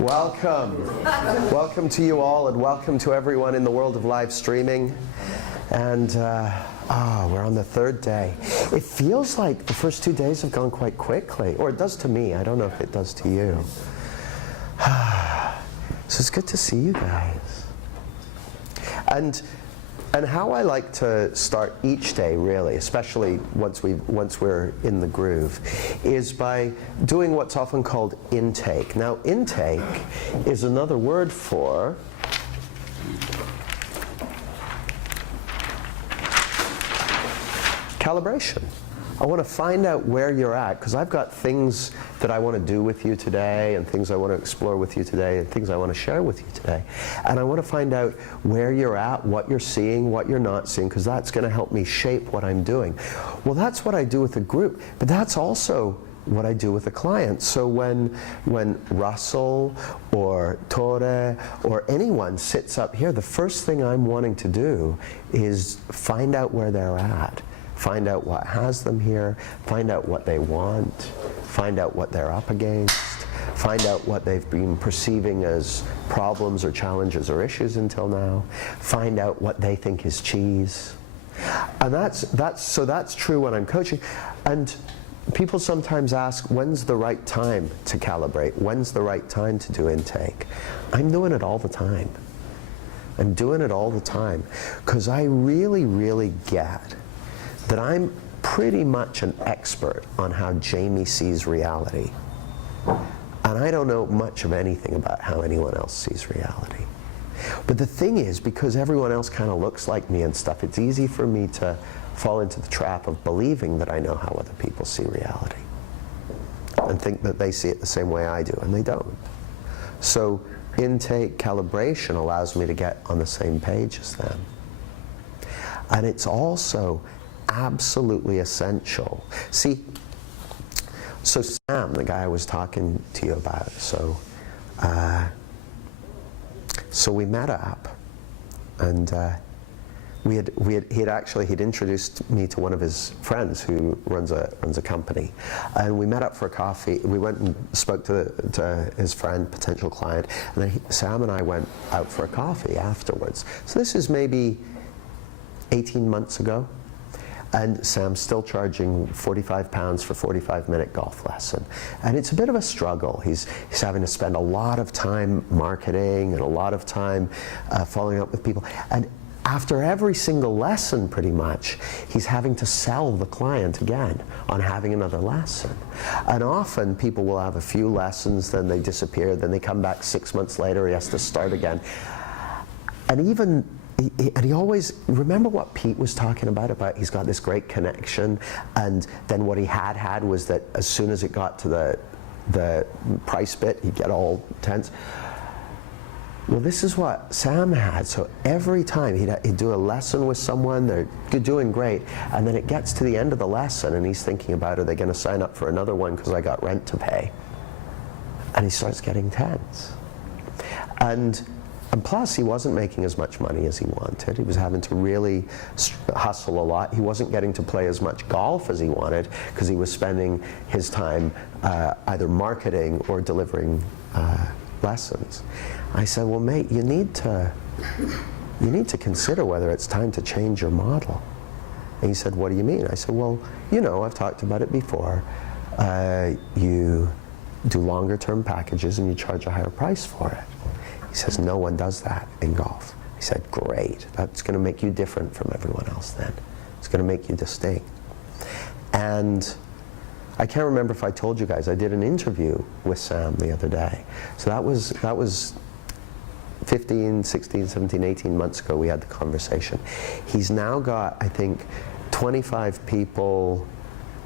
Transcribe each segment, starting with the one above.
Welcome. Welcome to you all, and welcome to everyone in the world of live streaming. And we're on the third day. It feels like the first 2 days have gone quite quickly, or it does to me. I don't know if it does to you. So it's good to see you guys. And how I like to start each day, really, especially once we're in the groove, is by doing what's often called intake. Now, intake is another word for calibration. I want to find out where you're at, because I've got things that I want to do with you today, and things I want to explore with you today, and things I want to share with you today. And I want to find out where you're at, what you're seeing, what you're not seeing, because that's going to help me shape what I'm doing. Well, that's what I do with a group, but that's also what I do with a client. So when Russell or Tore or anyone sits up here, the first thing I'm wanting to do is find out where they're at. Find out what has them here, find out what they want, find out what they're up against, find out what they've been perceiving as problems or challenges or issues until now, find out what they think is cheese. And that's true when I'm coaching. And people sometimes ask, when's the right time to calibrate? When's the right time to do intake? I'm doing it all the time. I'm doing it all the time, because I really, really get that I'm pretty much an expert on how Jamie sees reality. And I don't know much of anything about how anyone else sees reality. But the thing is, because everyone else kind of looks like me and stuff, it's easy for me to fall into the trap of believing that I know how other people see reality and think that they see it the same way I do, and they don't. So intake calibration allows me to get on the same page as them. And it's also absolutely essential. See, so Sam, the guy I was talking to you about, so we met up, and he'd introduced me to one of his friends who runs a company, and we met up for a coffee. We went and spoke to his friend, potential client, and then Sam and I went out for a coffee afterwards. So this is maybe 18 months ago. And Sam's still charging £45 for a 45-minute golf lesson. And it's a bit of a struggle. He's having to spend a lot of time marketing and a lot of time following up with people. And after every single lesson, pretty much, he's having to sell the client again on having another lesson. And often people will have a few lessons, then they disappear, then they come back 6 months later, he has to start again. And he always, remember what Pete was talking about he's got this great connection, and then what he had was that as soon as it got to the price bit, he'd get all tense. Well, this is what Sam had. So every time he'd do a lesson with someone, they're doing great, and then it gets to the end of the lesson and he's thinking about, are they going to sign up for another one because I got rent to pay? And he starts getting tense. And plus, he wasn't making as much money as he wanted. He was having to really hustle a lot. He wasn't getting to play as much golf as he wanted, because he was spending his time either marketing or delivering lessons. I said, well, mate, you need to consider whether it's time to change your model. And he said, what do you mean? I said, well, I've talked about it before. You do longer term packages and you charge a higher price for it. He says, no one does that in golf. I said, great. That's going to make you different from everyone else then. It's going to make you distinct. And I can't remember if I told you guys, I did an interview with Sam the other day. So that was 15, 16, 17, 18 months ago we had the conversation. He's now got, I think, 25 people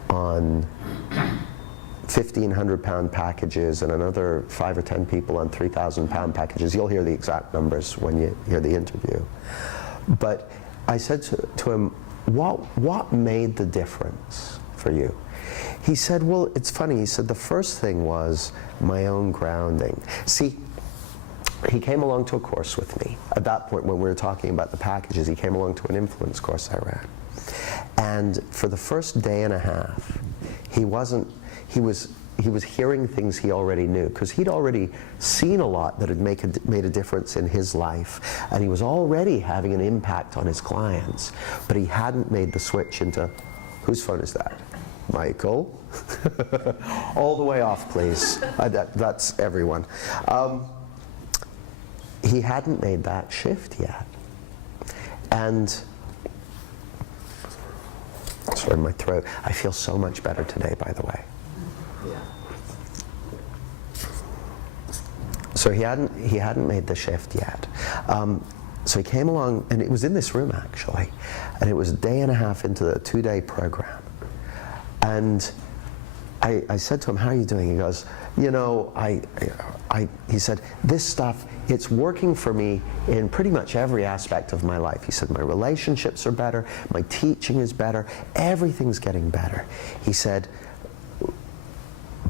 on £1,500 packages and another 5 or 10 people on £3,000 packages. You'll hear the exact numbers when you hear the interview. But I said to him, what made the difference for you? He said, well, it's funny. He said, the first thing was my own grounding. See, he came along to a course with me. At that point, when we were talking about the packages, he came along to an influence course I ran. And for the first day and a half, he was was hearing things he already knew, because he'd already seen a lot that had made a difference in his life, and he was already having an impact on his clients, but he hadn't made the switch into, whose phone is that? Michael? All the way off, please. That's everyone. He hadn't made that shift yet. And, sorry, my throat. I feel so much better today, by the way. So he hadn't made the shift yet. So he came along, and it was in this room actually, and it was a day and a half into the 2-day program. And I said to him, "How are you doing?" He goes, "You know, he said, this stuff, it's working for me in pretty much every aspect of my life." He said, "My relationships are better, my teaching is better, everything's getting better." He said,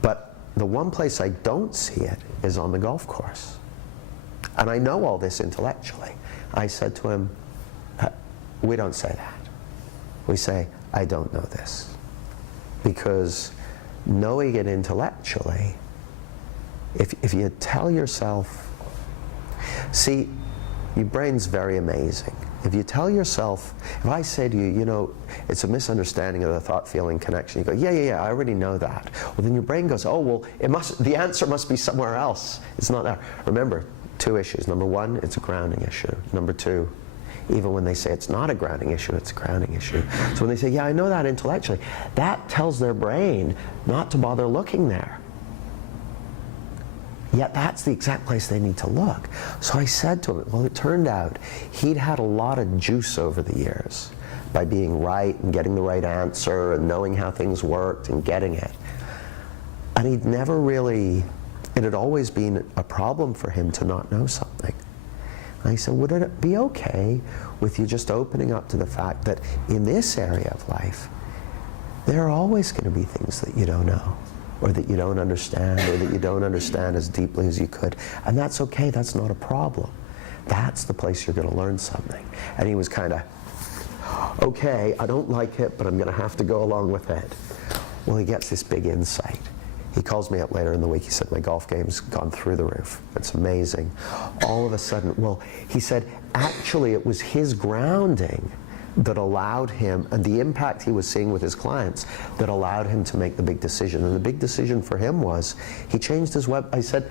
"But the one place I don't see it is on the golf course. And I know all this intellectually." I said to him, "We don't say that. We say, I don't know this." Because knowing it intellectually, if you tell yourself, see, your brain's very amazing. If you tell yourself, if I say to you, you know, it's a misunderstanding of the thought-feeling connection, you go, yeah, I already know that. Well, then your brain goes, oh, well, the answer must be somewhere else. It's not there. Remember, 2 issues. Number 1, it's a grounding issue. Number 2, even when they say it's not a grounding issue, it's a grounding issue. So when they say, yeah, I know that intellectually, that tells their brain not to bother looking there. Yet that's the exact place they need to look. So I said to him, well, it turned out he'd had a lot of juice over the years by being right and getting the right answer and knowing how things worked and getting it. And he'd never really, it had always been a problem for him to not know something. And I said, would it be okay with you just opening up to the fact that in this area of life, there are always going to be things that you don't know, or that you don't understand, or that you don't understand as deeply as you could. And that's okay, that's not a problem. That's the place you're going to learn something. And he was kind of, okay, I don't like it, but I'm going to have to go along with it. Well, he gets this big insight. He calls me up later in the week. He said, my golf game's gone through the roof. It's amazing. All of a sudden, well, he said, actually, it was his grounding that allowed him, and the impact he was seeing with his clients, that allowed him to make the big decision. And the big decision for him was, he changed his web. I said,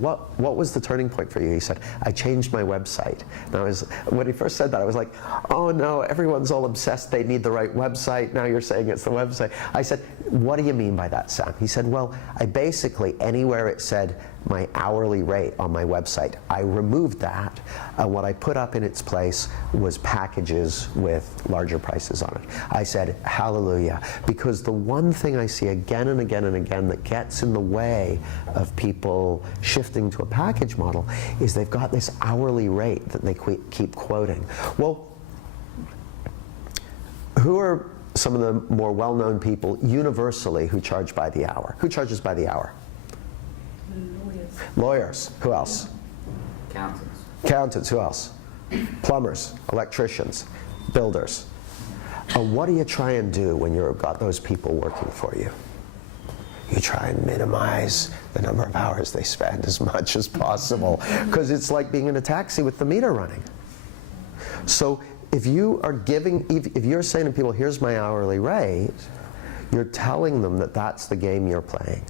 what was the turning point for you? He said, I changed my website. And when he first said that, I was like, oh no, everyone's all obsessed, they need the right website. Now you're saying it's the website. I said, what do you mean by that, Sam? He said, well, I basically, anywhere it said my hourly rate on my website, I removed that, and what I put up in its place was packages with larger prices on it. I said, hallelujah, because the one thing I see again and again and again that gets in the way of people shifting to a package model is they've got this hourly rate that they keep quoting. Well, who are some of the more well-known people universally who charge by the hour? Who charges by the hour? Lawyers. Who else? Accountants. Accountants. Who else? Plumbers, electricians, builders. What do you try and do when you've got those people working for you? You try and minimize the number of hours they spend as much as possible, because it's like being in a taxi with the meter running. So if you are giving, if you're saying to people, here's my hourly rate, you're telling them that that's the game you're playing.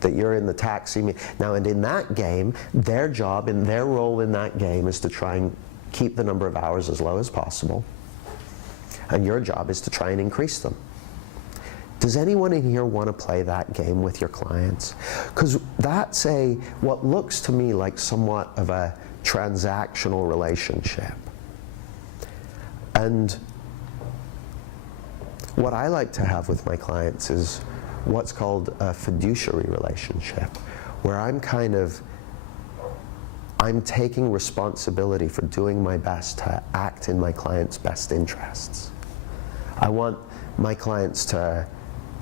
That you're in the taxi. Now, and in that game, their job and their role in that game is to try and keep the number of hours as low as possible. And your job is to try and increase them. Does anyone in here want to play that game with your clients? Because that's what looks to me like somewhat of a transactional relationship. And what I like to have with my clients is what's called a fiduciary relationship, where I'm taking responsibility for doing my best to act in my client's best interests. I want my clients to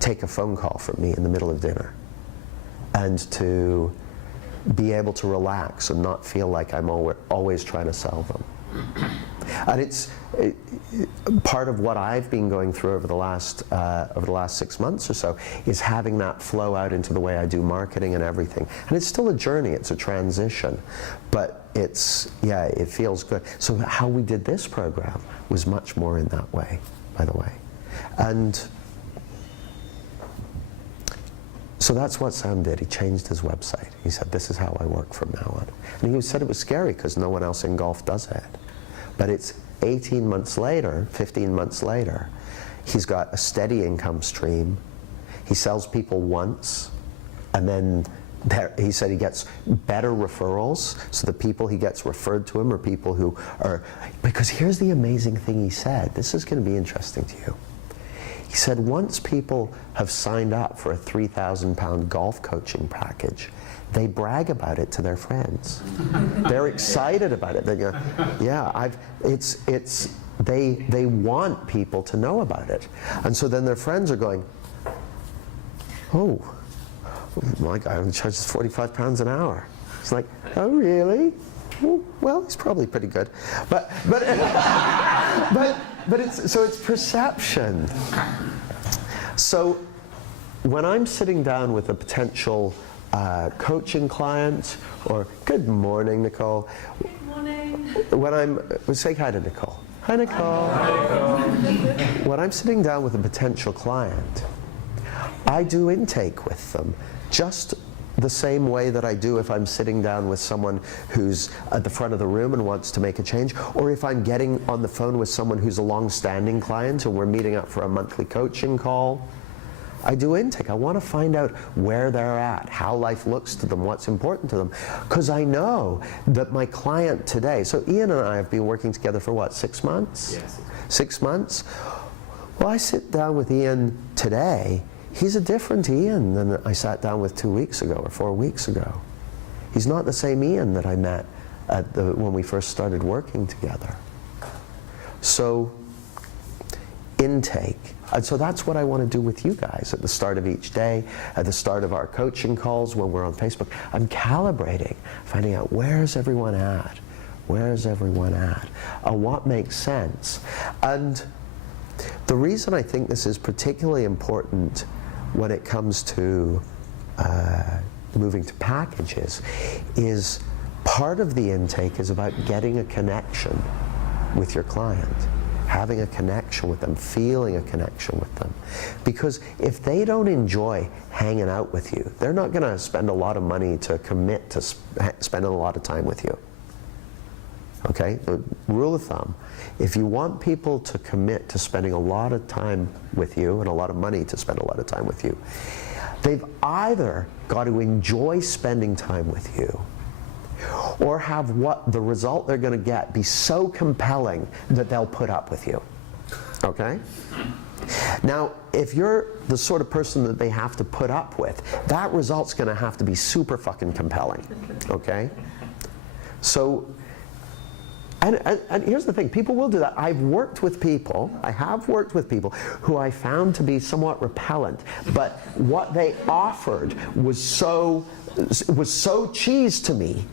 take a phone call from me in the middle of dinner and to be able to relax and not feel like I'm always trying to sell them. And it's part of what I've been going through over the last 6 months or so is having that flow out into the way I do marketing and everything. And it's still a journey, it's a transition, but it feels good. So how we did this program was much more in that way, by the way. And so that's what Sam did. He changed his website. He said, this is how I work from now on. And he said it was scary because no one else in golf does it. But it's 18 months later, 15 months later, he's got a steady income stream. He sells people once, and then he said he gets better referrals, so the people he gets referred to him are people who are, because here's the amazing thing he said, this is going to be interesting to you. He said once people have signed up for a £3,000 golf coaching package, they brag about it to their friends. They're excited about it. They go, yeah, they want people to know about it. And so then their friends are going, oh, my guy only charges £45 an hour. It's like, oh really? Well, he's probably pretty good. But it's perception. So when I'm sitting down with a potential coaching client, or good morning, Nicole. Good morning. Say hi to Nicole. Hi, Nicole. Hi, Nicole. When I'm sitting down with a potential client, I do intake with them just the same way that I do if I'm sitting down with someone who's at the front of the room and wants to make a change, or if I'm getting on the phone with someone who's a long-standing client and we're meeting up for a monthly coaching call. I do intake. I want to find out where they're at, how life looks to them, what's important to them. Because I know that my client today, so Ian and I have been working together for what, 6 months? Yes. 6 months? Well, I sit down with Ian today, he's a different Ian than I sat down with 2 weeks ago or 4 weeks ago. He's not the same Ian that I met when we first started working together. So, intake. And so that's what I want to do with you guys at the start of each day, at the start of our coaching calls when we're on Facebook. I'm calibrating, finding out where's everyone at? Where's everyone at? What makes sense? And the reason I think this is particularly important when it comes to moving to packages is part of the intake is about getting a connection with your client. Having a connection with them, feeling a connection with them. Because if they don't enjoy hanging out with you, they're not going to spend a lot of money to commit to spending a lot of time with you. Okay? The rule of thumb, if you want people to commit to spending a lot of time with you and a lot of money to spend a lot of time with you, they've either got to enjoy spending time with you or have what the result they're going to get be so compelling that they'll put up with you. Okay? Now, if you're the sort of person that they have to put up with, that result's going to have to be super fucking compelling. Okay? So, and here's the thing, people will do that. I have worked with people who I found to be somewhat repellent, but what they offered was so cheese to me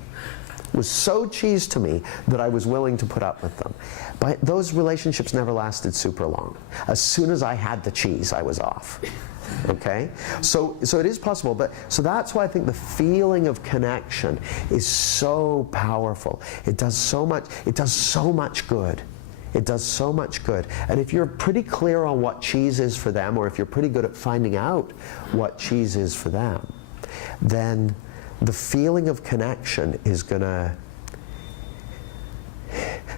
that I was willing to put up with them. But those relationships never lasted super long. As soon as I had the cheese, I was off. Okay? So it is possible, but so that's why I think the feeling of connection is so powerful. It does so much good. It does so much good. And if you're pretty clear on what cheese is for them, or if you're pretty good at finding out what cheese is for them, then the feeling of connection is gonna...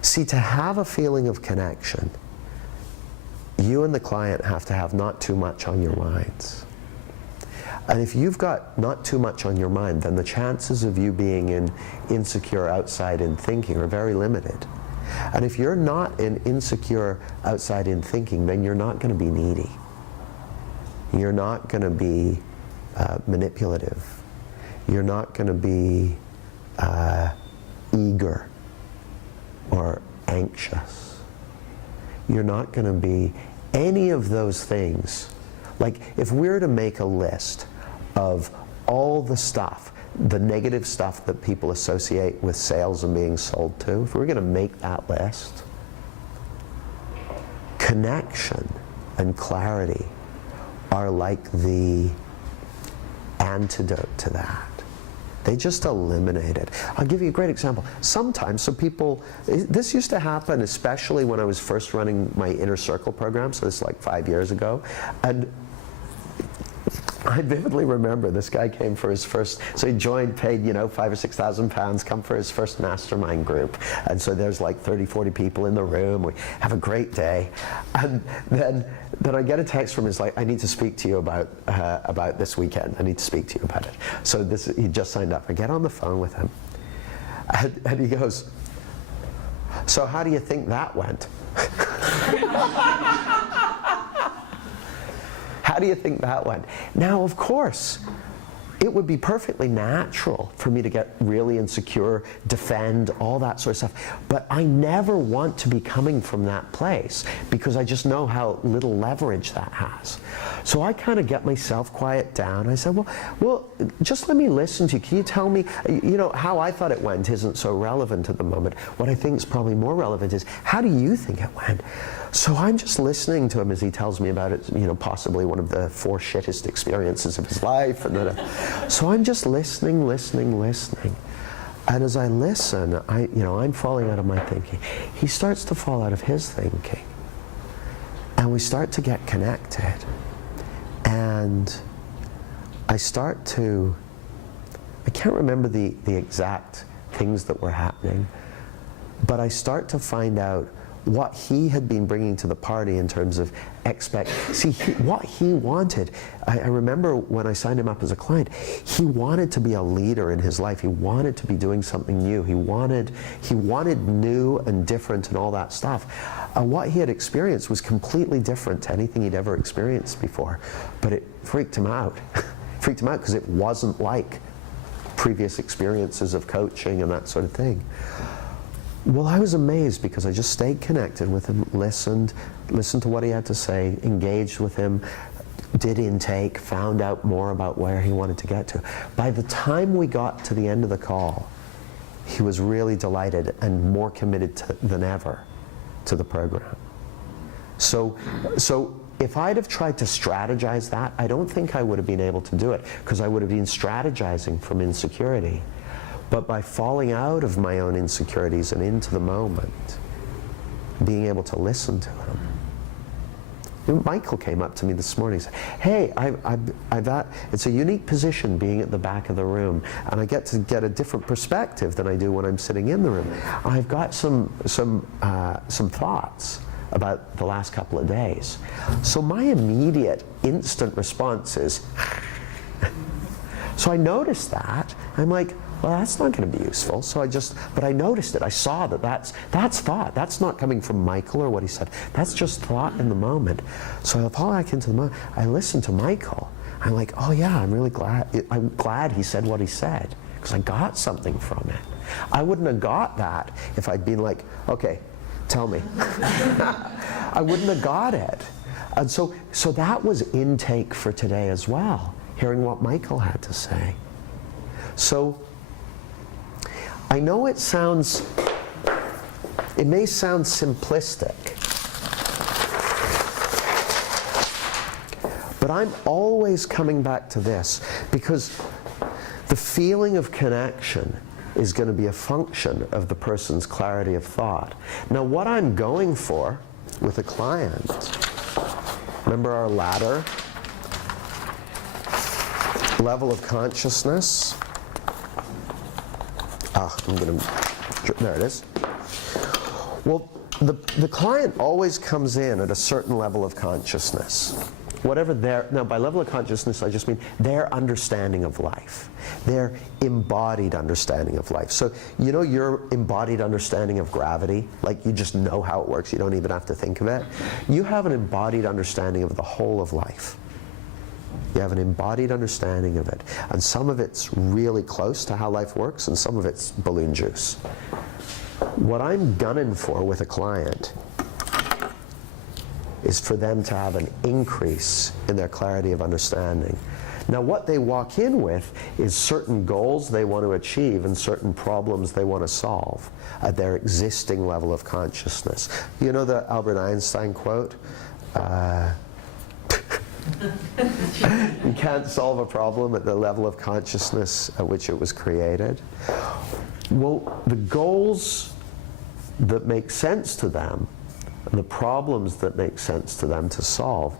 See, to have a feeling of connection, you and the client have to have not too much on your minds. And if you've got not too much on your mind, then the chances of you being in insecure outside-in thinking are very limited. And if you're not in insecure outside-in thinking, then you're not going to be needy. You're not going to be manipulative. You're not going to be eager or anxious. You're not going to be any of those things. Like, if we were to make a list of all the stuff, the negative stuff that people associate with sales and being sold to, if we were going to make that list, connection and clarity are like the antidote to that. They just eliminate it. I'll give you a great example. Sometimes, so people, this used to happen especially when I was first running my Inner Circle program, so this is like 5 years ago, and I vividly remember this guy came for his first, so he joined, paid, you know, £5,000 or £6,000, come for his first mastermind group. And so there's like 30, 40 people in the room. We have a great day. And then I get a text from him, like, I need to speak to you about this weekend. I need to speak to you about it. So he just signed up. I get on the phone with him. And he goes, so how do you think that went? How do you think that went? Now, of course, it would be perfectly natural for me to get really insecure, defend, all that sort of stuff. But I never want to be coming from that place because I just know how little leverage that has. So I kind of get myself quiet down. I said, well, just let me listen to you. Can you tell me, you know, how I thought it went isn't so relevant at the moment. What I think is probably more relevant is, how do you think it went? So I'm just listening to him as he tells me about it, you know, possibly one of the 4 shittest experiences of his life. So I'm just listening. And as I listen, I'm falling out of my thinking. He starts to fall out of his thinking. And we start to get connected. And I can't remember the exact things that were happening, but I start to find out what he had been bringing to the party in terms of what he wanted. I remember when I signed him up as a client, he wanted to be a leader in his life. He wanted to be doing something new. He wanted new and different and all that stuff. What he had experienced was completely different to anything he'd ever experienced before, but it freaked him out. Freaked him out because it wasn't like previous experiences of coaching and that sort of thing. Well, I was amazed because I just stayed connected with him, listened to what he had to say, engaged with him, did intake, found out more about where he wanted to get to. By the time we got to the end of the call, he was really delighted and more committed than ever to the program. So if I'd have tried to strategize that, I don't think I would have been able to do it because I would have been strategizing from insecurity. But by falling out of my own insecurities and into the moment, being able to listen to him. Michael came up to me this morning and said, hey, it's a unique position being at the back of the room, and I get to get a different perspective than I do when I'm sitting in the room. I've got some thoughts about the last couple of days. So my immediate, instant response is, so I noticed that. I'm like, well, that's not going to be useful. So but I noticed it. I saw that's thought. That's not coming from Michael or what he said. That's just thought in the moment. So I fall back into the moment. I listen to Michael. I'm like, oh yeah, I'm really glad. I'm glad he said what he said because I got something from it. I wouldn't have got that if I'd been like, okay, tell me. I wouldn't have got it. And so that was intake for today as well, hearing what Michael had to say. So I know it may sound simplistic, but I'm always coming back to this because the feeling of connection is going to be a function of the person's clarity of thought. Now, what I'm going for with a client, remember our ladder? Level of consciousness. There it is. Well, the client always comes in at a certain level of consciousness. Whatever now by level of consciousness, I just mean their understanding of life, their embodied understanding of life. So, you know your embodied understanding of gravity, like you just know how it works, you don't even have to think of it. You have an embodied understanding of the whole of life. You have an embodied understanding of it. And some of it's really close to how life works, and some of it's balloon juice. What I'm gunning for with a client is for them to have an increase in their clarity of understanding. Now what they walk in with is certain goals they want to achieve and certain problems they want to solve at their existing level of consciousness. You know the Albert Einstein quote? You can't solve a problem at the level of consciousness at which it was created. Well, the goals that make sense to them, and the problems that make sense to them to solve,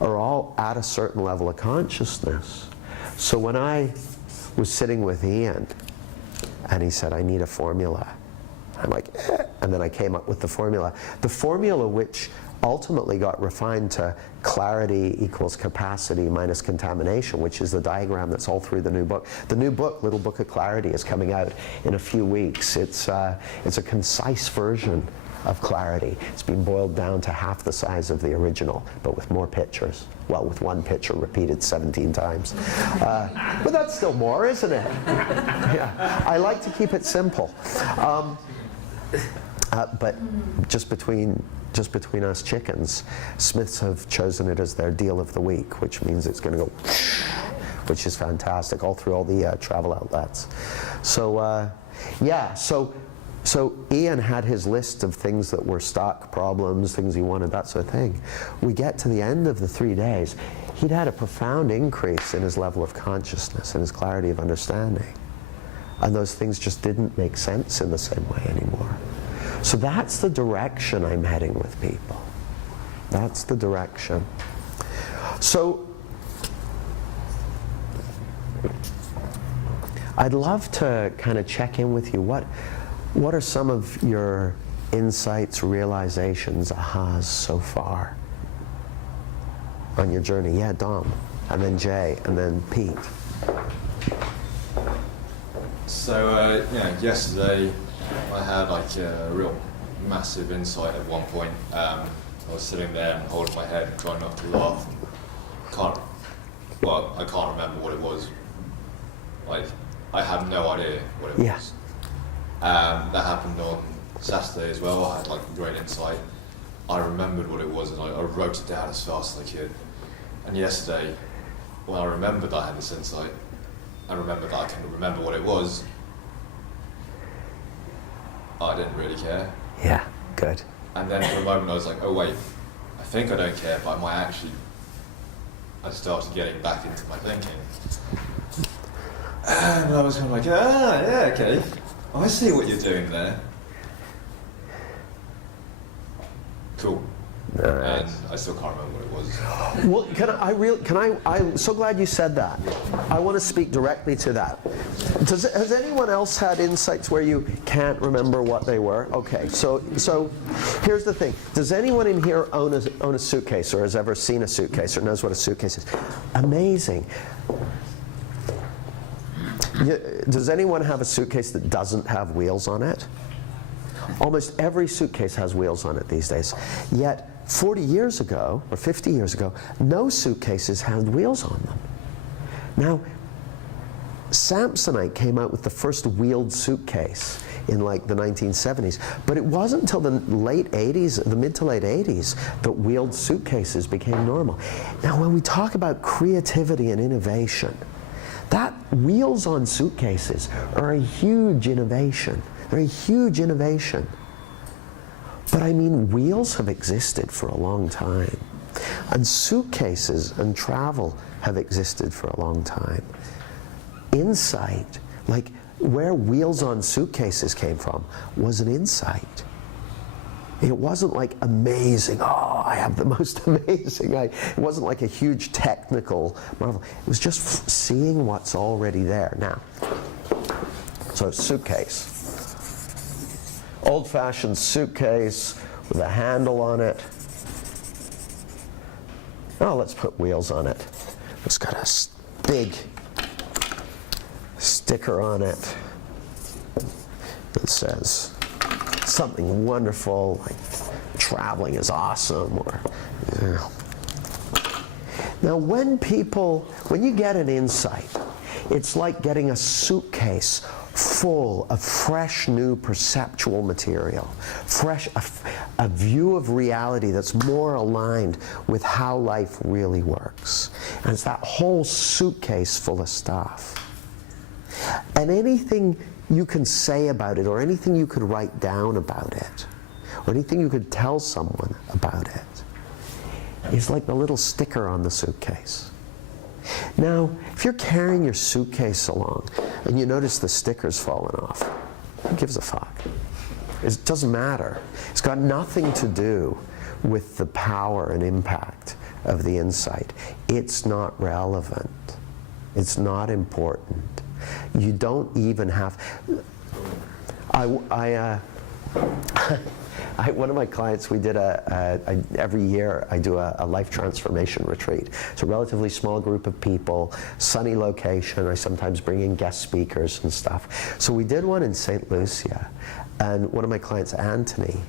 are all at a certain level of consciousness. So when I was sitting with Ian, and he said, I need a formula. I'm like, eh. And then I came up with the formula. The formula which ultimately got refined to clarity equals capacity minus contamination, which is the diagram that's all through the new book. The new book, Little Book of Clarity, is coming out in a few weeks. It's a concise version of clarity. It's been boiled down to half the size of the original, but with more pictures. Well, with one picture repeated 17 times. But that's still more, isn't it? Yeah. I like to keep it simple. But just between us chickens, Smiths have chosen it as their deal of the week, which means it's going to go, which is fantastic, all through all the travel outlets. So, yeah, so Ian had his list of things that were stock problems, things he wanted, that sort of thing. We get to the end of the 3 days, he'd had a profound increase in his level of consciousness and his clarity of understanding. And those things just didn't make sense in the same way anymore. So that's the direction I'm heading with people. That's the direction. So I'd love to kind of check in with you. What are some of your insights, realizations, ahas so far on your journey? Yeah, Dom, and then Jay, and then Pete. So, yesterday I had like a real massive insight at one point. I was sitting there and holding my head, trying not to laugh. I can't remember what it was. Like, I had no idea what it was. That happened on Saturday as well. I had like a great insight. I remembered what it was and I wrote it down as fast as I could. And yesterday, when I remembered I had this insight, I remembered that I couldn't remember what it was. I didn't really care. Yeah, good. And then for a moment I was like, oh wait, I think I don't care, but I started getting back into my thinking. And I was kind of like, yeah, okay. I see what you're doing there. Cool. Nice. And I still can't remember what it was. Well, I'm so glad you said that. I want to speak directly to that. Has anyone else had insights where you can't remember what they were? Okay, so here's the thing. Does anyone in here own a suitcase or has ever seen a suitcase or knows what a suitcase is? Amazing. Does anyone have a suitcase that doesn't have wheels on it? Almost every suitcase has wheels on it these days. Yet 40 years ago, or 50 years ago, no suitcases had wheels on them. Now, Samsonite came out with the first wheeled suitcase in like the 1970s, but it wasn't until the late 80s, the mid to late 80s, that wheeled suitcases became normal. Now, when we talk about creativity and innovation, that wheels on suitcases are a huge innovation. They're a huge innovation. But I mean, wheels have existed for a long time. And suitcases and travel have existed for a long time. Insight, like where wheels on suitcases came from, was an insight. It wasn't like amazing, oh, I have the most amazing, it wasn't like a huge technical marvel. It was just seeing what's already there. Now, so suitcase. Old-fashioned suitcase with a handle on it. Oh, let's put wheels on it. It's got a big sticker on it that says something wonderful, like traveling is awesome, or Now when you get an insight, it's like getting a suitcase full of fresh new perceptual material, a view of reality that's more aligned with how life really works. And it's that whole suitcase full of stuff. And anything you can say about it, or anything you could write down about it, or anything you could tell someone about it, is like the little sticker on the suitcase. Now, if you're carrying your suitcase along and you notice the sticker's fallen off, who gives a fuck? It doesn't matter. It's got nothing to do with the power and impact of the insight. It's not relevant. It's not important. You don't even have... one of my clients, we did every year I do a life transformation retreat. It's a relatively small group of people, sunny location. I sometimes bring in guest speakers and stuff. So we did one in St. Lucia, and one of my clients, Anthony,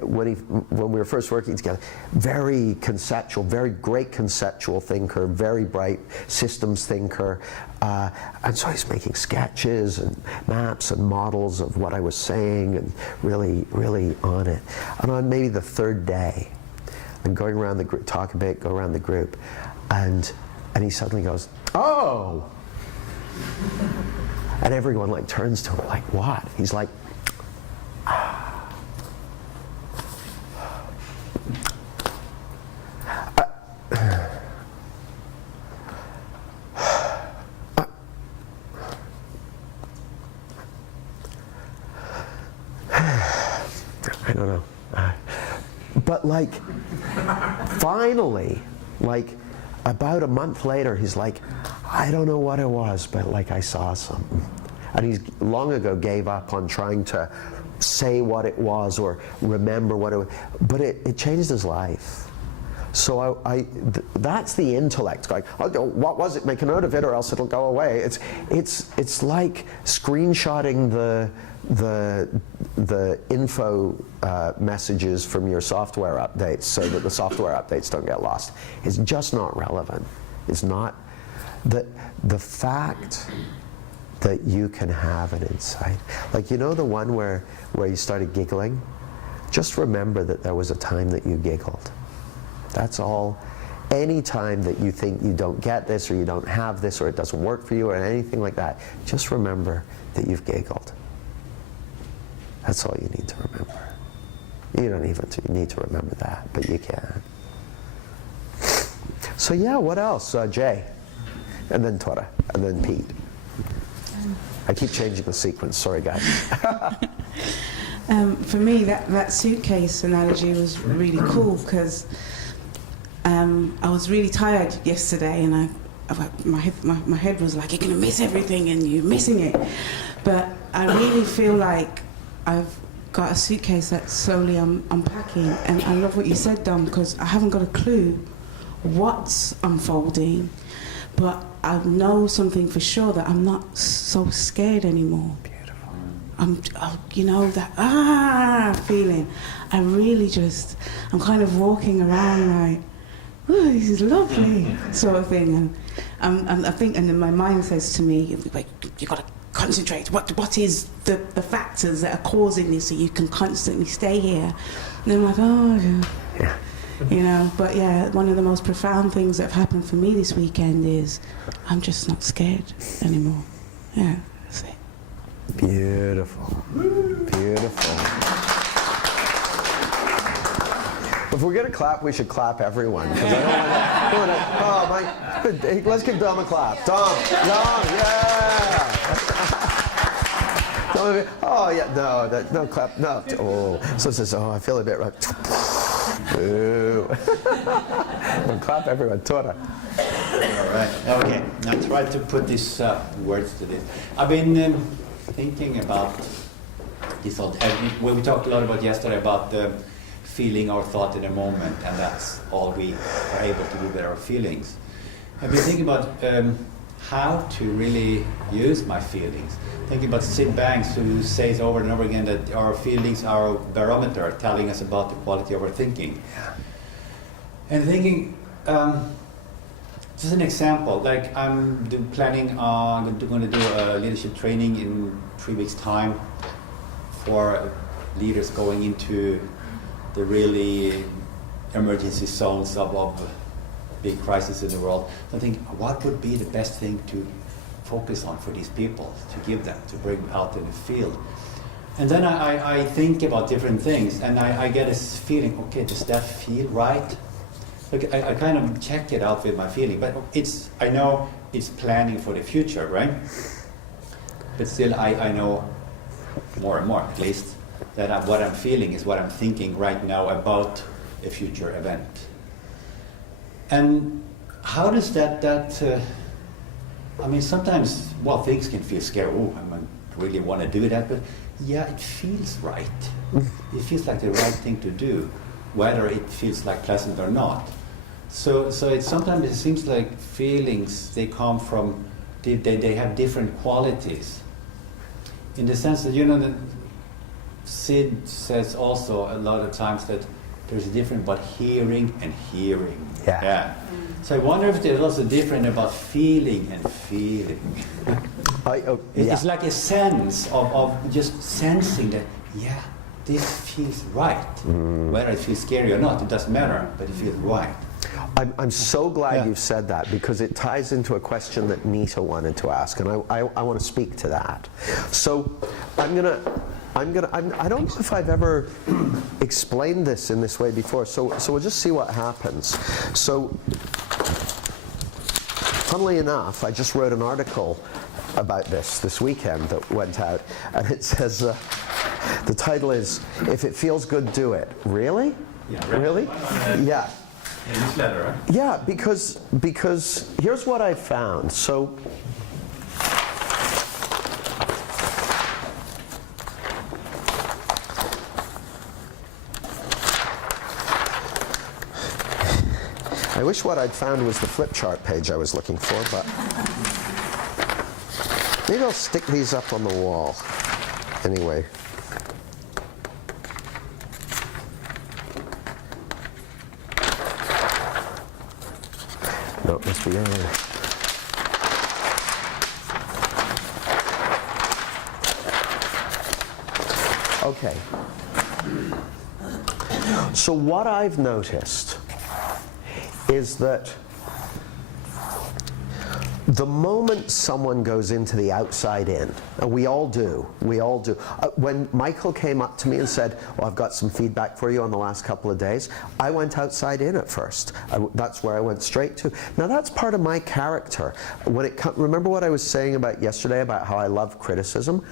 when we were first working together, very conceptual, very great conceptual thinker, very bright systems thinker, and so he's making sketches and maps and models of what I was saying, and really, really on it. And on maybe the third day, I'm going around the group, talk a bit, go around the group, and he suddenly goes, "Oh!" And everyone like turns to him like, "What?" He's like, I don't know. But like, finally, like about a month later, he's like, "I don't know what it was, but like I saw something." And he's long ago gave up on trying to say what it was or remember what it was, but it changed his life. So that's the intellect going, "Oh, what was it? Make a note of it, or else it'll go away." It's like screenshotting the info messages from your software updates so that the software updates don't get lost. It's just not relevant. It's not the fact that you can have an insight. Like, you know the one where you started giggling? Just remember that there was a time that you giggled. That's all. Any time that you think you don't get this, or you don't have this, or it doesn't work for you, or anything like that, just remember that you've giggled. That's all you need to remember. You don't even need to remember that, but you can. So yeah, what else? Jay, and then Tora, and then Pete. I keep changing the sequence, sorry guys. For me, that suitcase analogy was really cool, because I was really tired yesterday, and my head was like, "You're going to miss everything, and you're missing it." But I really feel like I've got a suitcase that's slowly unpacking. And I love what you said, Dom, because I haven't got a clue what's unfolding, but I know something for sure, that I'm not so scared anymore. You know, that feeling. I'm kind of walking around like, "Ooh, this is lovely," sort of thing. And I think, and then my mind says to me, like, "You got to concentrate. What is the factors that are causing this, so you can constantly stay here?" And I'm like, "Oh, yeah." You know, but yeah, one of the most profound things that have happened for me this weekend is I'm just not scared anymore. Yeah, that's it. Beautiful. Beautiful. If we're going to clap, we should clap everyone. Because I don't want to. Hey, let's give Dom a clap. Dom, yeah. Oh yeah, no clap, no. Oh, so it says, "Oh, I feel a bit right." Boo. Well, clap everyone. Tora. All right. Okay. Now try to put these words to this. I've been thinking about this. We talked a lot about yesterday about feeling our thought in a moment, and that's all we are able to do with our feelings. I've been thinking about how to really use my feelings. Thinking about Sid Banks, who says over and over again that our feelings are a barometer telling us about the quality of our thinking. And thinking, just an example, like I'm planning on going to do a leadership training in 3 weeks' time for leaders going into the really emergency zones of big crisis in the world. So I think, what would be the best thing to focus on for these people, to give them, to bring out in the field? And then I think about different things, and I get this feeling, okay, does that feel right? Like I kind of check it out with my feeling, but I know it's planning for the future, right? But still, I know more and more, at least, that what I'm feeling is what I'm thinking right now about a future event. And how does that I mean, sometimes, well, things can feel scary. Oh, I really want to do that, but yeah, it feels right. It feels like the right thing to do, whether it feels like pleasant or not. So sometimes it seems like feelings, they come from, they have different qualities. In the sense that, that Sid says also a lot of times that there's a difference about hearing and hearing. Yeah. So I wonder if there's also different about feeling and feeling. It's like a sense of just sensing that, yeah, this feels right. Whether it feels scary or not, it doesn't matter, but it feels right. I'm so glad you've said that, because it ties into a question that Nita wanted to ask, and I want to speak to that. So I don't know if I've ever explained this in this way before, so we'll just see what happens. So, funnily enough, I just wrote an article about this weekend that went out, and it says, the title is, "If it feels good, do it." Really? Yeah, right. Really? Yeah. Newsletter, right? Yeah, because here's what I found. So I wish what I'd found was the flip chart page I was looking for, but maybe I'll stick these up on the wall. Anyway. No, it must be earlier. Okay. So what I've noticed is that the moment someone goes into the outside in, and we all do, when Michael came up to me and said, "Well, I've got some feedback for you on the last couple of days," I went outside in at first. That's where I went straight to. Now that's part of my character. Remember what I was saying about yesterday about how I love criticism?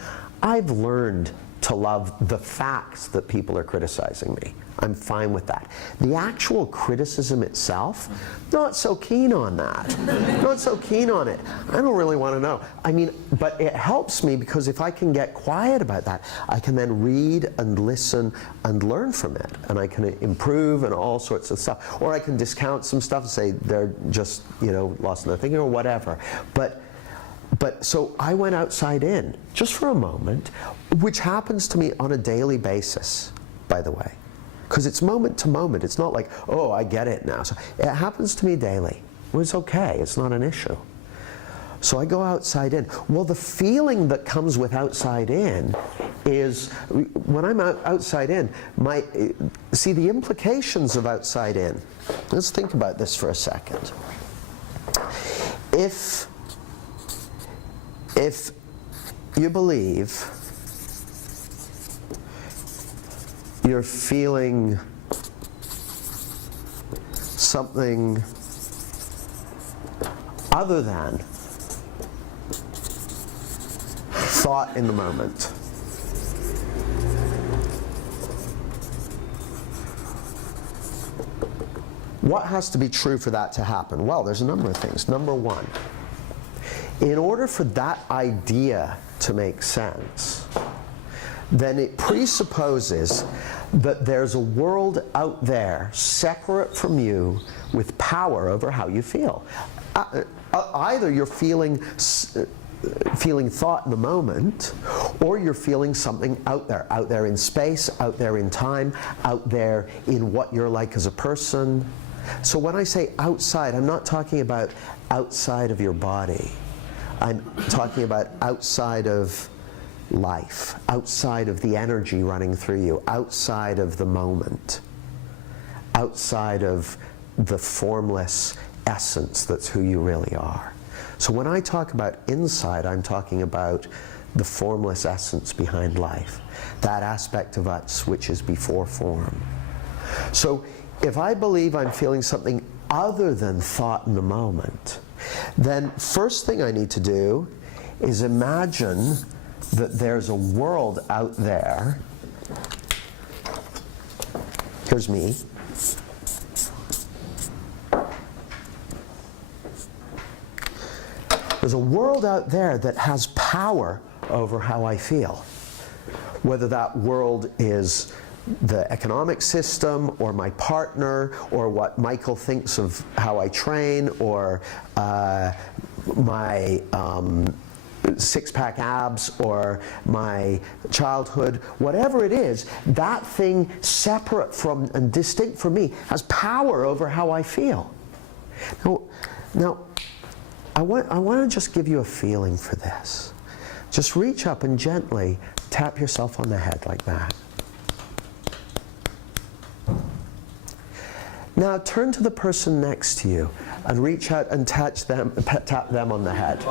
I've learned to love the facts that people are criticizing me. I'm fine with that. The actual criticism itself, not so keen on that. Not so keen on it. I don't really want to know. I mean, but it helps me, because if I can get quiet about that, I can then read and listen and learn from it. And I can improve and all sorts of stuff. Or I can discount some stuff and say they're just, lost in their thinking or whatever. But so I went outside in, just for a moment, which happens to me on a daily basis, by the way. Because it's moment to moment. It's not like, oh, I get it now. So it happens to me daily. Well, it's okay. It's not an issue. So I go outside in. Well, the feeling that comes with outside in is, when I'm outside in, see the implications of outside in. Let's think about this for a second. If you believe you're feeling something other than thought in the moment, what has to be true for that to happen? Well, there's a number of things. Number one, in order for that idea to make sense, then it presupposes that there's a world out there separate from you with power over how you feel. Either you're feeling thought in the moment, or you're feeling something out there in space, out there in time, out there in what you're like as a person. So when I say outside, I'm not talking about outside of your body. I'm talking about outside of life, outside of the energy running through you, outside of the moment, outside of the formless essence that's who you really are. So when I talk about inside, I'm talking about the formless essence behind life, that aspect of us which is before form. So if I believe I'm feeling something other than thought in the moment, then first thing I need to do is imagine that there's a world out there. Here's me. There's a world out there that has power over how I feel. Whether that world is the economic system, or my partner, or what Michael thinks of how I train, or my six-pack abs, or my childhood, whatever it is, that thing separate from and distinct from me has power over how I feel. Now I want to just give you a feeling for this. Just reach up and gently tap yourself on the head like that. Now turn to the person next to you and reach out and tap them on the head.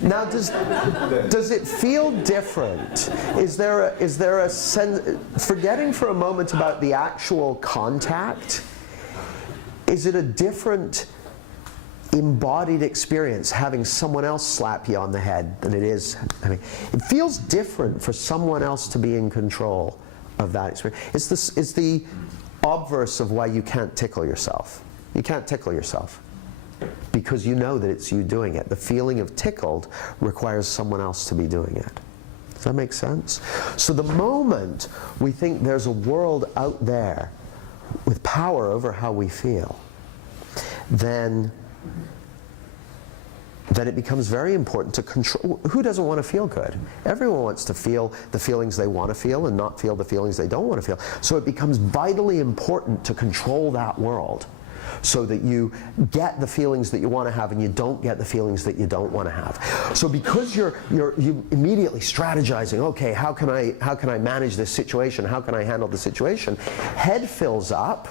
Now does it feel different? Is there a sense, forgetting for a moment about the actual contact, is it a different embodied experience having someone else slap you on the head than it is? I mean, it feels different for someone else to be in control of that experience. It's the obverse of why you can't tickle yourself. You can't tickle yourself because you know that it's you doing it. The feeling of tickled requires someone else to be doing it. Does that make sense? So the moment we think there's a world out there with power over how we feel, then it becomes very important to control. Who doesn't want to feel good? Everyone wants to feel the feelings they want to feel and not feel the feelings they don't want to feel. So it becomes vitally important to control that world so that you get the feelings that you want to have and you don't get the feelings that you don't want to have. So because you're immediately strategizing, okay, how can I manage this situation? How can I handle the situation? Head fills up.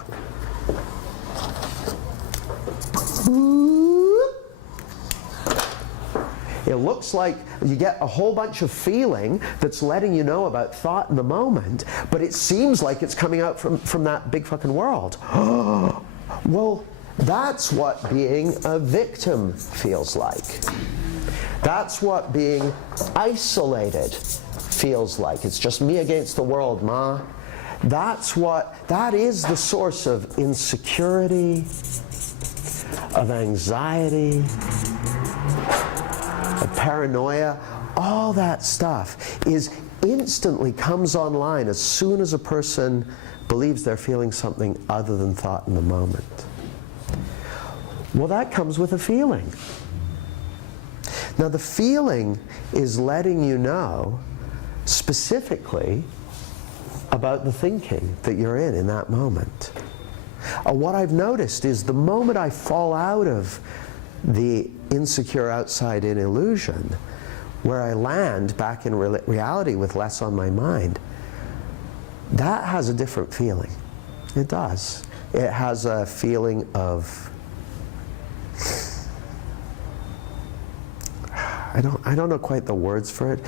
It looks like you get a whole bunch of feeling that's letting you know about thought in the moment, but it seems like it's coming out from that big fucking world. Well, that's what being a victim feels like. That's what being isolated feels like. It's just me against the world, ma. That is the source of insecurity, of anxiety, of paranoia. All that stuff instantly comes online as soon as a person believes they're feeling something other than thought in the moment. Well, that comes with a feeling. Now the feeling is letting you know specifically about the thinking that you're in that moment. What I've noticed is the moment I fall out of the insecure outside in illusion, where I land back in reality with less on my mind, that has a different feeling. It does. It has a feeling of, I don't know quite the words for it,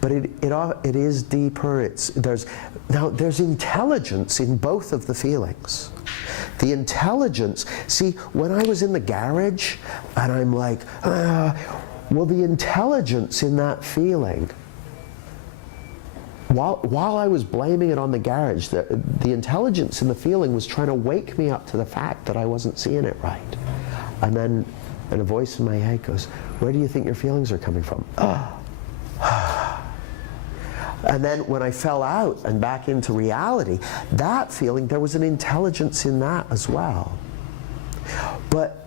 but it is deeper. There's intelligence in both of the feelings. The intelligence, see, when I was in the garage and I'm like, well, the intelligence in that feeling, while I was blaming it on the garage, the intelligence in the feeling was trying to wake me up to the fact that I wasn't seeing it right. And then a voice in my head goes, where do you think your feelings are coming from? And then when I fell out and back into reality, that feeling, there was an intelligence in that as well. But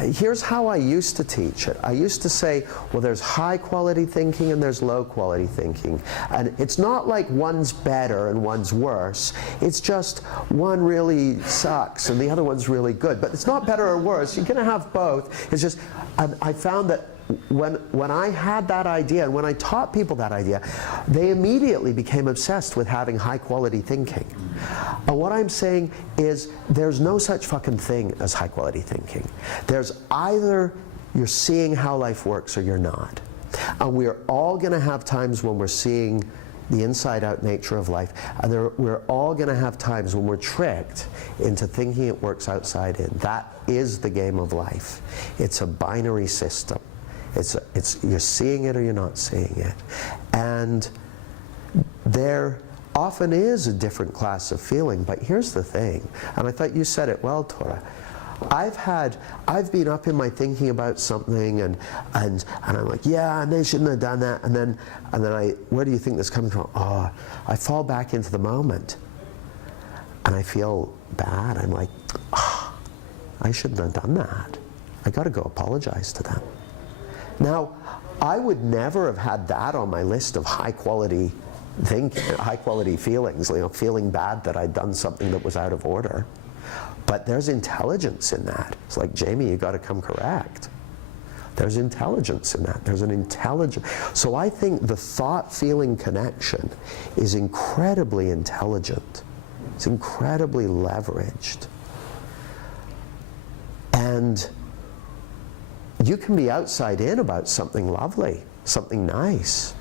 Here's how I used to teach it. I used to say, well, there's high quality thinking and there's low quality thinking. And it's not like one's better and one's worse. It's just one really sucks and the other one's really good. But it's not better or worse. You're going to have both. It's just, I found that when I had that idea and when I taught people that idea, they immediately became obsessed with having high quality thinking. And what I'm saying is there's no such fucking thing as high quality thinking. There's either you're seeing how life works or you're not. And we're all going to have times when we're seeing the inside out nature of life, and we're all going to have times when we're tricked into thinking it works outside in. That is the game of life. It's a binary system. You're seeing it or you're not seeing it. And there often is a different class of feeling, but here's the thing, and I thought you said it well, Tora. I've been up in my thinking about something and I'm like, yeah, and they shouldn't have done that, and then where do you think this is coming from? Oh, I fall back into the moment and I feel bad. I'm like, oh, I shouldn't have done that. I got to go apologize to them. Now, I would never have had that on my list of high quality thinking, high quality feelings, feeling bad that I'd done something that was out of order. But there's intelligence in that. It's like, Jamie, you got to come correct. There's intelligence in that. There's an intelligence. So I think the thought-feeling connection is incredibly intelligent. It's incredibly leveraged. And you can be outside in about something lovely, something nice.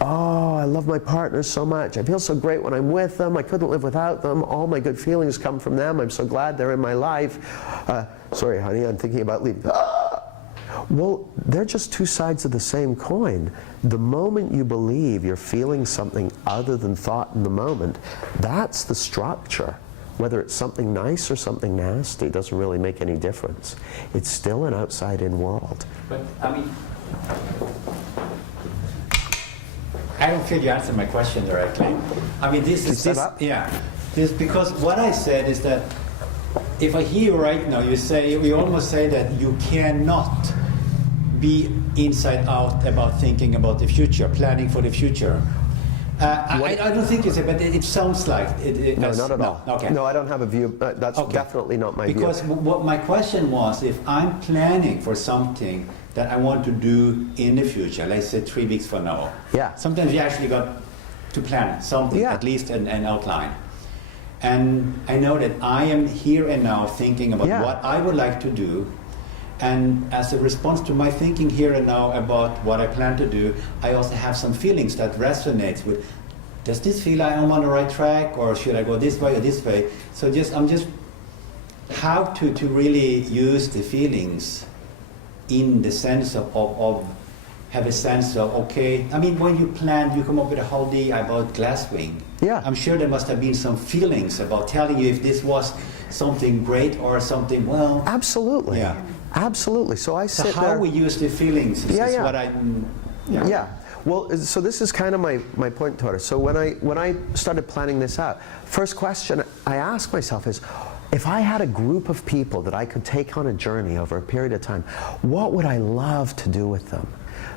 Oh, I love my partner so much. I feel so great when I'm with them. I couldn't live without them. All my good feelings come from them. I'm so glad they're in my life. Sorry, honey, I'm thinking about leaving. Well, they're just two sides of the same coin. The moment you believe you're feeling something other than thought in the moment, that's the structure. Whether it's something nice or something nasty doesn't really make any difference. It's still an outside-in world. But, I mean, I don't feel you answered my question directly. I mean, this is this. Yeah, this because what I said is that if I hear you right now, you almost say that you cannot be inside out about thinking about the future, planning for the future. I don't think you said, but it sounds like it. No, not at all. Okay. No, I don't have a view. That's definitely not my view. Because what my question was, if I'm planning for something that I want to do in the future, let's say 3 weeks from now. Yeah. Sometimes you actually got to plan something, at least an outline. And I know that I am here and now thinking about what I would like to do. And as a response to my thinking here and now about what I plan to do, I also have some feelings that resonates with, does this feel like I'm on the right track, or should I go this way or this way? So I'm just how to really use the feelings in the sense of have a sense of, okay, I mean, when you plan, you come up with a whole day about Glasswing. Yeah. I'm sure there must have been some feelings about telling you if this was something great or something, well. Absolutely. Yeah. Absolutely. So I sit so how there. we use the feelings is what I. Yeah. Well, so this is kind of my point, Tora. So when I started planning this out, first question I asked myself is, if I had a group of people that I could take on a journey over a period of time, what would I love to do with them?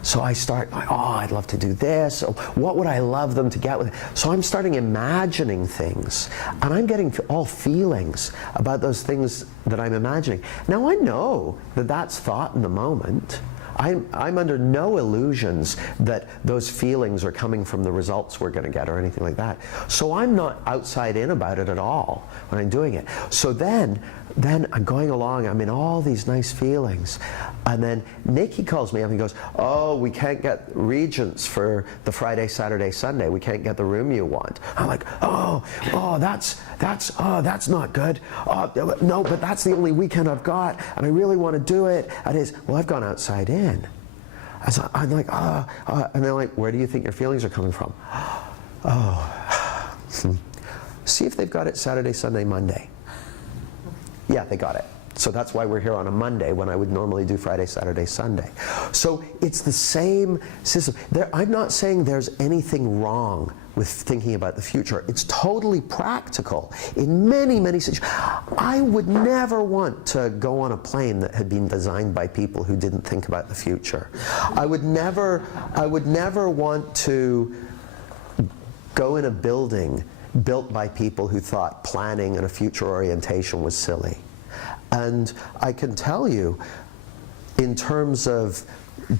So I start, I'd love to do this. Or what would I love them to get with it? So I'm starting imagining things, and I'm getting all feelings about those things that I'm imagining. Now I know that that's thought in the moment. I'm under no illusions that those feelings are coming from the results we're going to get or anything like that. So I'm not outside in about it at all when I'm doing it. So then I'm going along, I'm in all these nice feelings. And then Nikki calls me up and goes, oh, we can't get Regents for the Friday, Saturday, Sunday. We can't get the room you want. I'm like, that's not good. No, but that's the only weekend I've got, and I really want to do it. And it's, well, I've gone outside in. I'm like, and they're like, where do you think your feelings are coming from? See if they've got it Saturday, Sunday, Monday. Yeah, they got it. So that's why we're here on a Monday when I would normally do Friday, Saturday, Sunday. So it's the same system. I'm not saying there's anything wrong with thinking about the future. It's totally practical in many, many situations. I would never want to go on a plane that had been designed by people who didn't think about the future. I would never want to go in a building built by people who thought planning and a future orientation was silly. And I can tell you, in terms of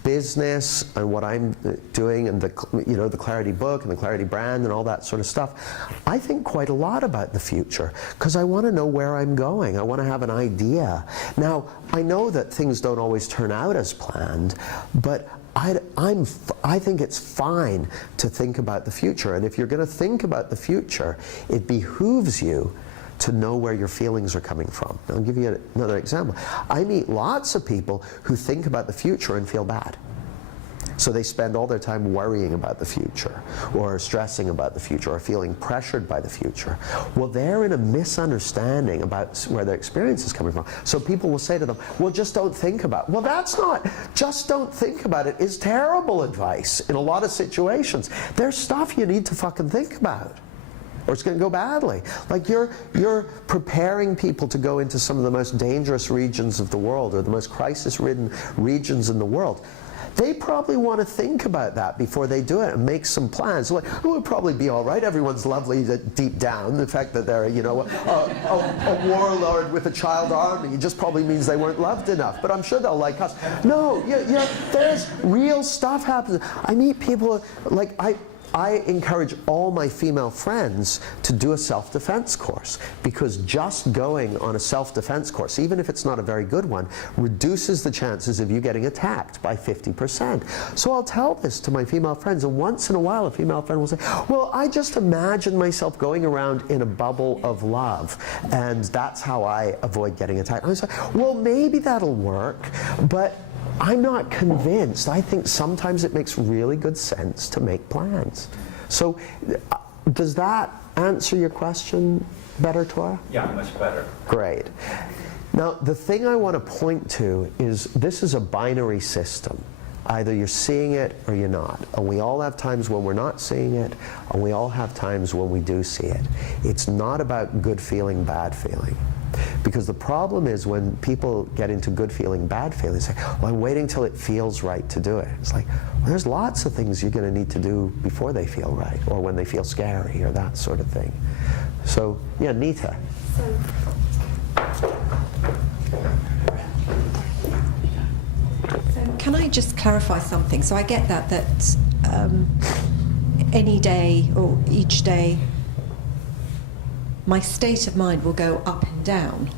business and what I'm doing, and the Clarity book and the Clarity brand and all that sort of stuff, I think quite a lot about the future because I want to know where I'm going. I want to have an idea. Now, I know that things don't always turn out as planned, but I think it's fine to think about the future. And if you're going to think about the future, it behooves you to know where your feelings are coming from. I'll give you another example. I meet lots of people who think about the future and feel bad. So they spend all their time worrying about the future, or stressing about the future, or feeling pressured by the future. Well, they're in a misunderstanding about where their experience is coming from. So people will say to them, well, just don't think about it. Well, that's not, just don't think about it is terrible advice in a lot of situations. There's stuff you need to fucking think about, or it's going to go badly. Like you're preparing people to go into some of the most dangerous regions of the world, or the most crisis-ridden regions in the world. They probably want to think about that before they do it and make some plans. Like, it would probably be all right. Everyone's lovely deep down. The fact that they're, a warlord with a child army just probably means they weren't loved enough. But I'm sure they'll like us. No, there's real stuff happening. I meet people like I encourage all my female friends to do a self-defense course, because just going on a self-defense course, even if it's not a very good one, reduces the chances of you getting attacked by 50%. So I'll tell this to my female friends, and once in a while a female friend will say, well, I just imagine myself going around in a bubble of love, and that's how I avoid getting attacked. And I say, well, maybe that'll work, but I'm not convinced. I think sometimes it makes really good sense to make plans. So does that answer your question better, Tora? Yeah, much better. Great. Now, the thing I want to point to is this is a binary system. Either you're seeing it or you're not. And we all have times when we're not seeing it, and we all have times when we do see it. It's not about good feeling, bad feeling. Because the problem is when people get into good feeling, bad feeling, they say, well, I'm waiting till it feels right to do it. It's like, well, there's lots of things you're going to need to do before they feel right, or when they feel scary, or that sort of thing. So, yeah, Nita. So can I just clarify something? So I get that any day or each day, my state of mind will go up and down.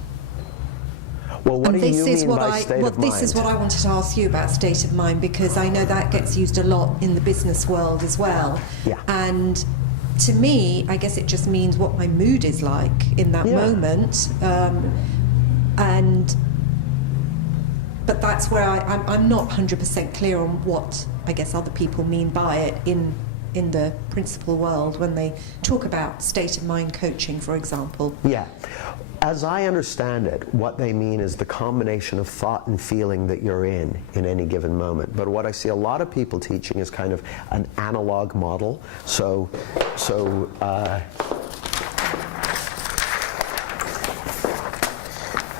Well, what do you mean by state of mind? This is what I wanted to ask you about state of mind, because I know that gets used a lot in the business world as well. Yeah. And to me, I guess it just means what my mood is like in that moment. But that's where I'm not 100% clear on what I guess other people mean by it in the principal world when they talk about state of mind coaching, for example. Yeah. As I understand it, what they mean is the combination of thought and feeling that you're in any given moment. But what I see a lot of people teaching is kind of an analog model.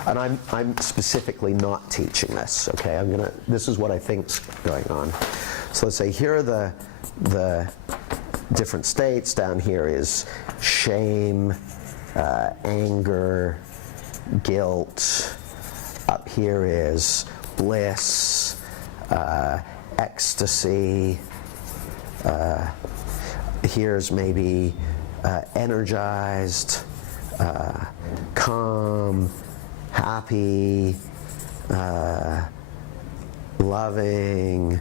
And I'm specifically not teaching this, okay? This is what I think's going on. So let's say here are the different states. Down here is shame, anger, guilt. Up here is bliss, ecstasy. Here's maybe energized, calm, happy, loving,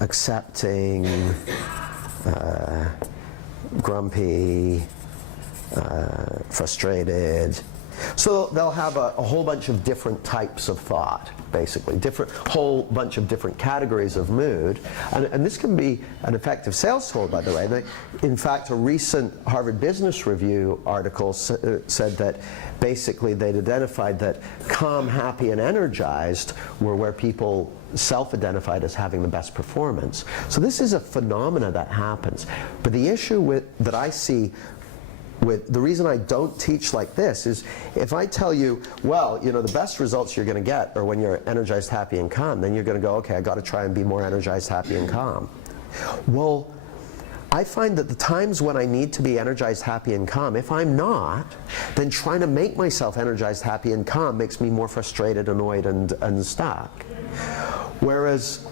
accepting, grumpy, frustrated. So they'll have a whole bunch of different types of thought, basically, whole bunch of different categories of mood. And this can be an effective sales tool, by the way. In fact, a recent Harvard Business Review article said that basically they'd identified that calm, happy, and energized were where people self-identified as having the best performance. So this is a phenomena that happens. But the issue that I see with the reason I don't teach like this is if I tell you, well, you know, the best results you're going to get are when you're energized, happy, and calm, then you're going to go, okay, I got to try and be more energized, happy, and calm. Well, I find that the times when I need to be energized, happy, and calm, if I'm not, then trying to make myself energized, happy, and calm makes me more frustrated, annoyed, and stuck. Whereas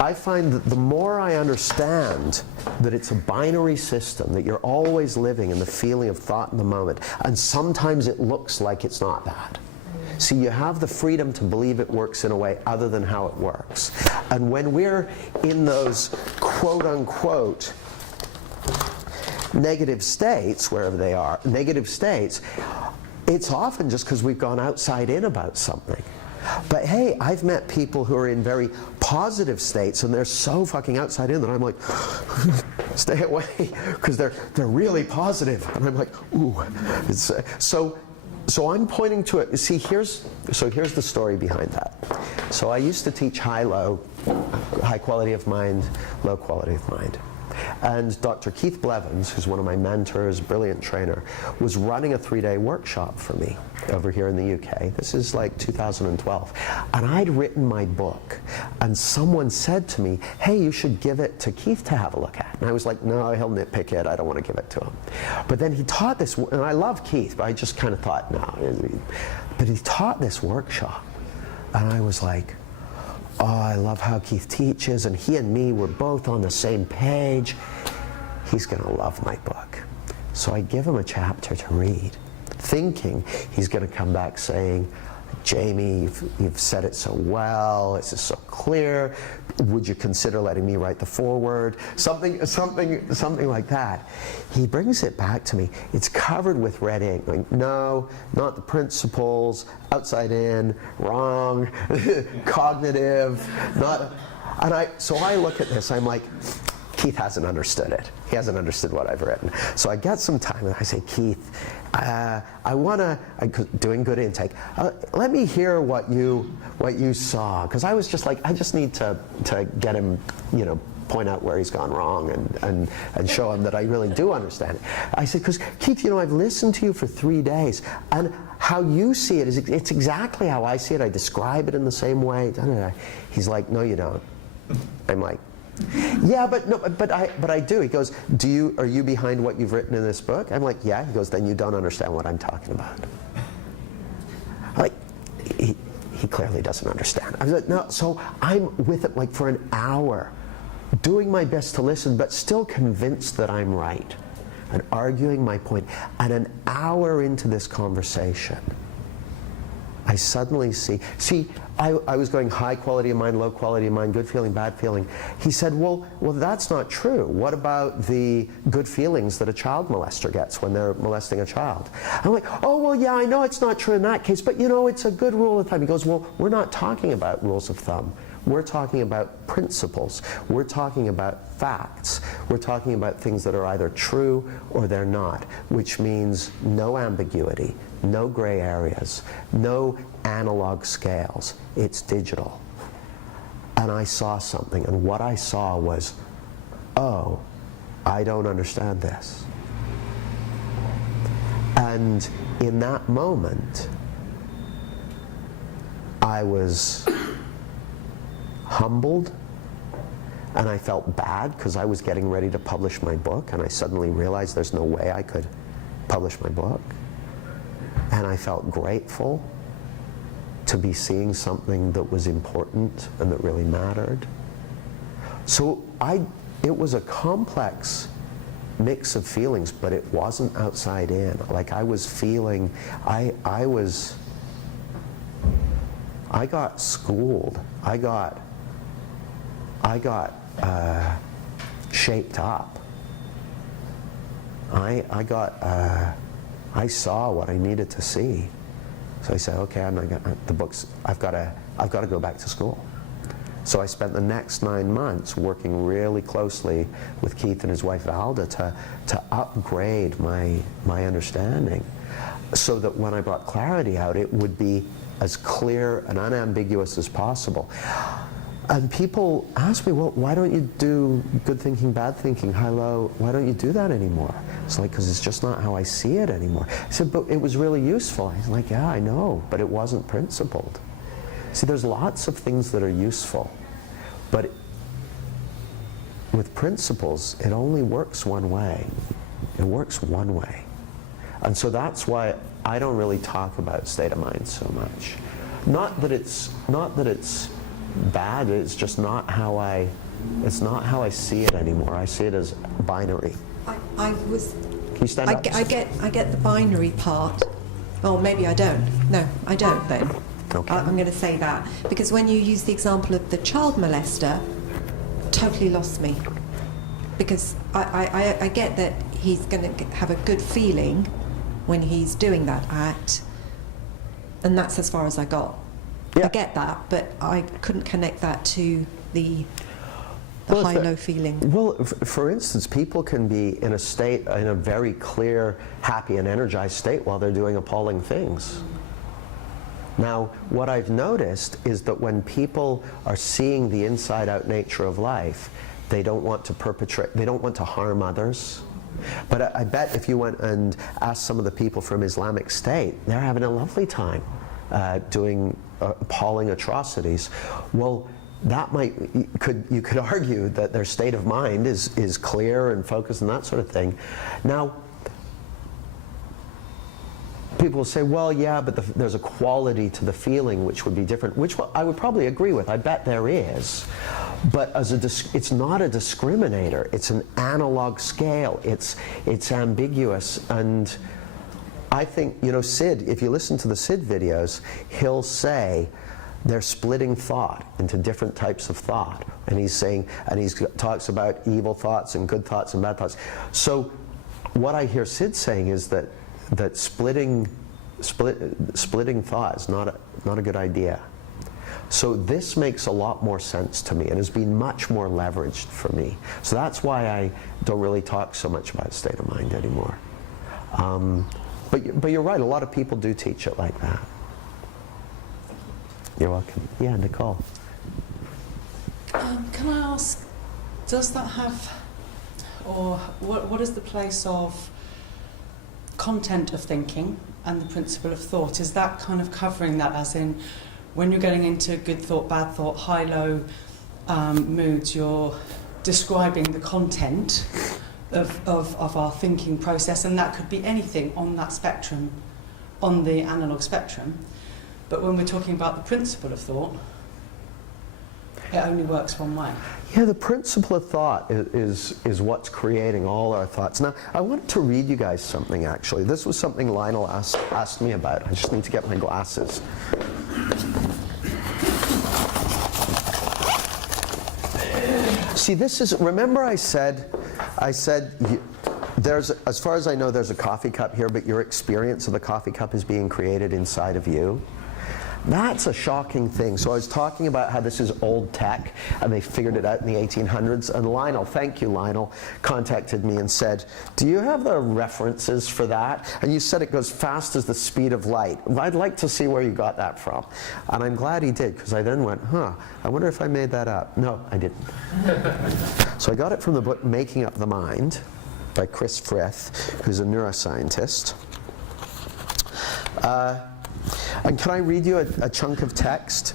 I find that the more I understand that it's a binary system, that you're always living in the feeling of thought in the moment, and sometimes it looks like it's not that. So you have the freedom to believe it works in a way other than how it works. And when we're in those quote-unquote negative states, wherever they are, negative states, it's often just because we've gone outside in about something. But hey, I've met people who are in very positive states and they're so fucking outside in that I'm like, stay away, because they're really positive. And I'm like, ooh. So I'm pointing to it. See, here's the story behind that. So I used to teach high-low, high quality of mind, low quality of mind. And Dr. Keith Blevins, who's one of my mentors, brilliant trainer, was running a 3-day workshop for me over here in the UK. This is like 2012. And I'd written my book, and someone said to me, hey, you should give it to Keith to have a look at. And I was like, no, he'll nitpick it. I don't want to give it to him. But then he taught this, and I love Keith, but I just kind of thought, no. But he taught this workshop, and I was like, oh, I love how Keith teaches, and he and me were both on the same page. He's going to love my book. So I give him a chapter to read, thinking he's going to come back saying, Jamie, you've said it so well, this is so clear, would you consider letting me write the foreword? Something like that. He brings it back to me. It's covered with red ink. Like, no, not the principles, outside in, wrong, cognitive, not. And so I look at this, I'm like, Keith hasn't understood it. He hasn't understood what I've written. So I get some time and I say, Keith, doing good intake, let me hear what you saw. Because I was just like, I just need to get him, you know, point out where he's gone wrong and show him that I really do understand it. I said, because Keith, you know, I've listened to you for 3 days, and how you see it is it's exactly how I see it. I describe it in the same way. He's like, no, you don't. I'm like, yeah, but I do. He goes, are you behind what you've written in this book? I'm like, yeah. He goes, then you don't understand what I'm talking about. Like, he clearly doesn't understand. I was like, no. So I'm with it like for an hour, doing my best to listen, but still convinced that I'm right, and arguing my point. And an hour into this conversation, I suddenly see, I was going high quality of mind, low quality of mind, good feeling, bad feeling. He said, well, that's not true. What about the good feelings that a child molester gets when they're molesting a child? I'm like, oh, well, yeah, I know it's not true in that case, but you know, it's a good rule of thumb. He goes, well, we're not talking about rules of thumb. We're talking about principles. We're talking about facts. We're talking about things that are either true or they're not, which means no ambiguity, no gray areas, no analog scales. It's digital. And I saw something, and what I saw was, oh, I don't understand this. And in that moment, I was humbled, and I felt bad because I was getting ready to publish my book, and I suddenly realized there's no way I could publish my book. And I felt grateful to be seeing something that was important and that really mattered. So it was a complex mix of feelings, but it wasn't outside in. Like I was feeling, I got schooled. I got shaped up. I I saw what I needed to see. So I said, okay, I'm not gonna, the books, I've got to go back to school. So I spent the next 9 months working really closely with Keith and his wife Valda to upgrade my understanding, so that when I brought clarity out, it would be as clear and unambiguous as possible. And people ask me, well, why don't you do good thinking, bad thinking, high-low? Why don't you do that anymore? It's like, because it's just not how I see it anymore. I said, but it was really useful. He's like, yeah, I know, but it wasn't principled. See, there's lots of things that are useful, but with principles, it only works one way. It works one way. And so that's why I don't really talk about state of mind so much. Not that it's bad, it's just not how I see it anymore. I see it as binary. I Can you stand up? I get the binary part. Well, maybe I don't. No, I don't then. Okay. I'm going to say that. Because when you use the example of the child molester, totally lost me. Because I get that he's going to have a good feeling when he's doing that act, and that's as far as I got. Yeah. I get that, but I couldn't connect that to the Well, high-low feeling. Well, for instance, people can be in a very clear, happy and energized state while they're doing appalling things. Now, what I've noticed is that when people are seeing the inside-out nature of life, they don't want to perpetrate, they don't want to harm others. But I bet if you went and asked some of the people from Islamic State, they're having a lovely time doing appalling atrocities. Well, that you could argue that their state of mind is clear and focused and that sort of thing. Now, people will say, well, yeah, but there's a quality to the feeling which would be different, which I would probably agree with. I bet there is. But it's not a discriminator. It's an analog scale. It's ambiguous. And I think, Sid, if you listen to the Sid videos, he'll say they're splitting thought into different types of thought. And he talks about evil thoughts and good thoughts and bad thoughts. So what I hear Sid saying is that splitting thought is not a good idea. So this makes a lot more sense to me and has been much more leveraged for me. So that's why I don't really talk so much about state of mind anymore. But you're right, a lot of people do teach it like that. You're welcome. Yeah, Nicole. Can I ask, does that have, or what is the place of content of thinking and the principle of thought? Is that kind of covering that, as in when you're getting into good thought, bad thought, high-low moods, you're describing the content of our thinking process, and that could be anything on that spectrum, on the analog spectrum. But when we're talking about the principle of thought, it only works one way. Yeah, the principle of thought is what's creating all our thoughts. Now, I wanted to read you guys something, actually. This was something Lionel asked me about. I just need to get my glasses. See, remember I said, there's, as far as I know, there's a coffee cup here, but your experience of the coffee cup is being created inside of you. That's a shocking thing. So I was talking about how this is old tech, and they figured it out in the 1800s. And Lionel, thank you, Lionel, contacted me and said, do you have the references for that? And you said it goes fast as the speed of light. I'd like to see where you got that from. And I'm glad he did, because I then went, I wonder if I made that up. No, I didn't. So I got it from the book Making Up the Mind by Chris Frith, who's a neuroscientist. And can I read you a chunk of text?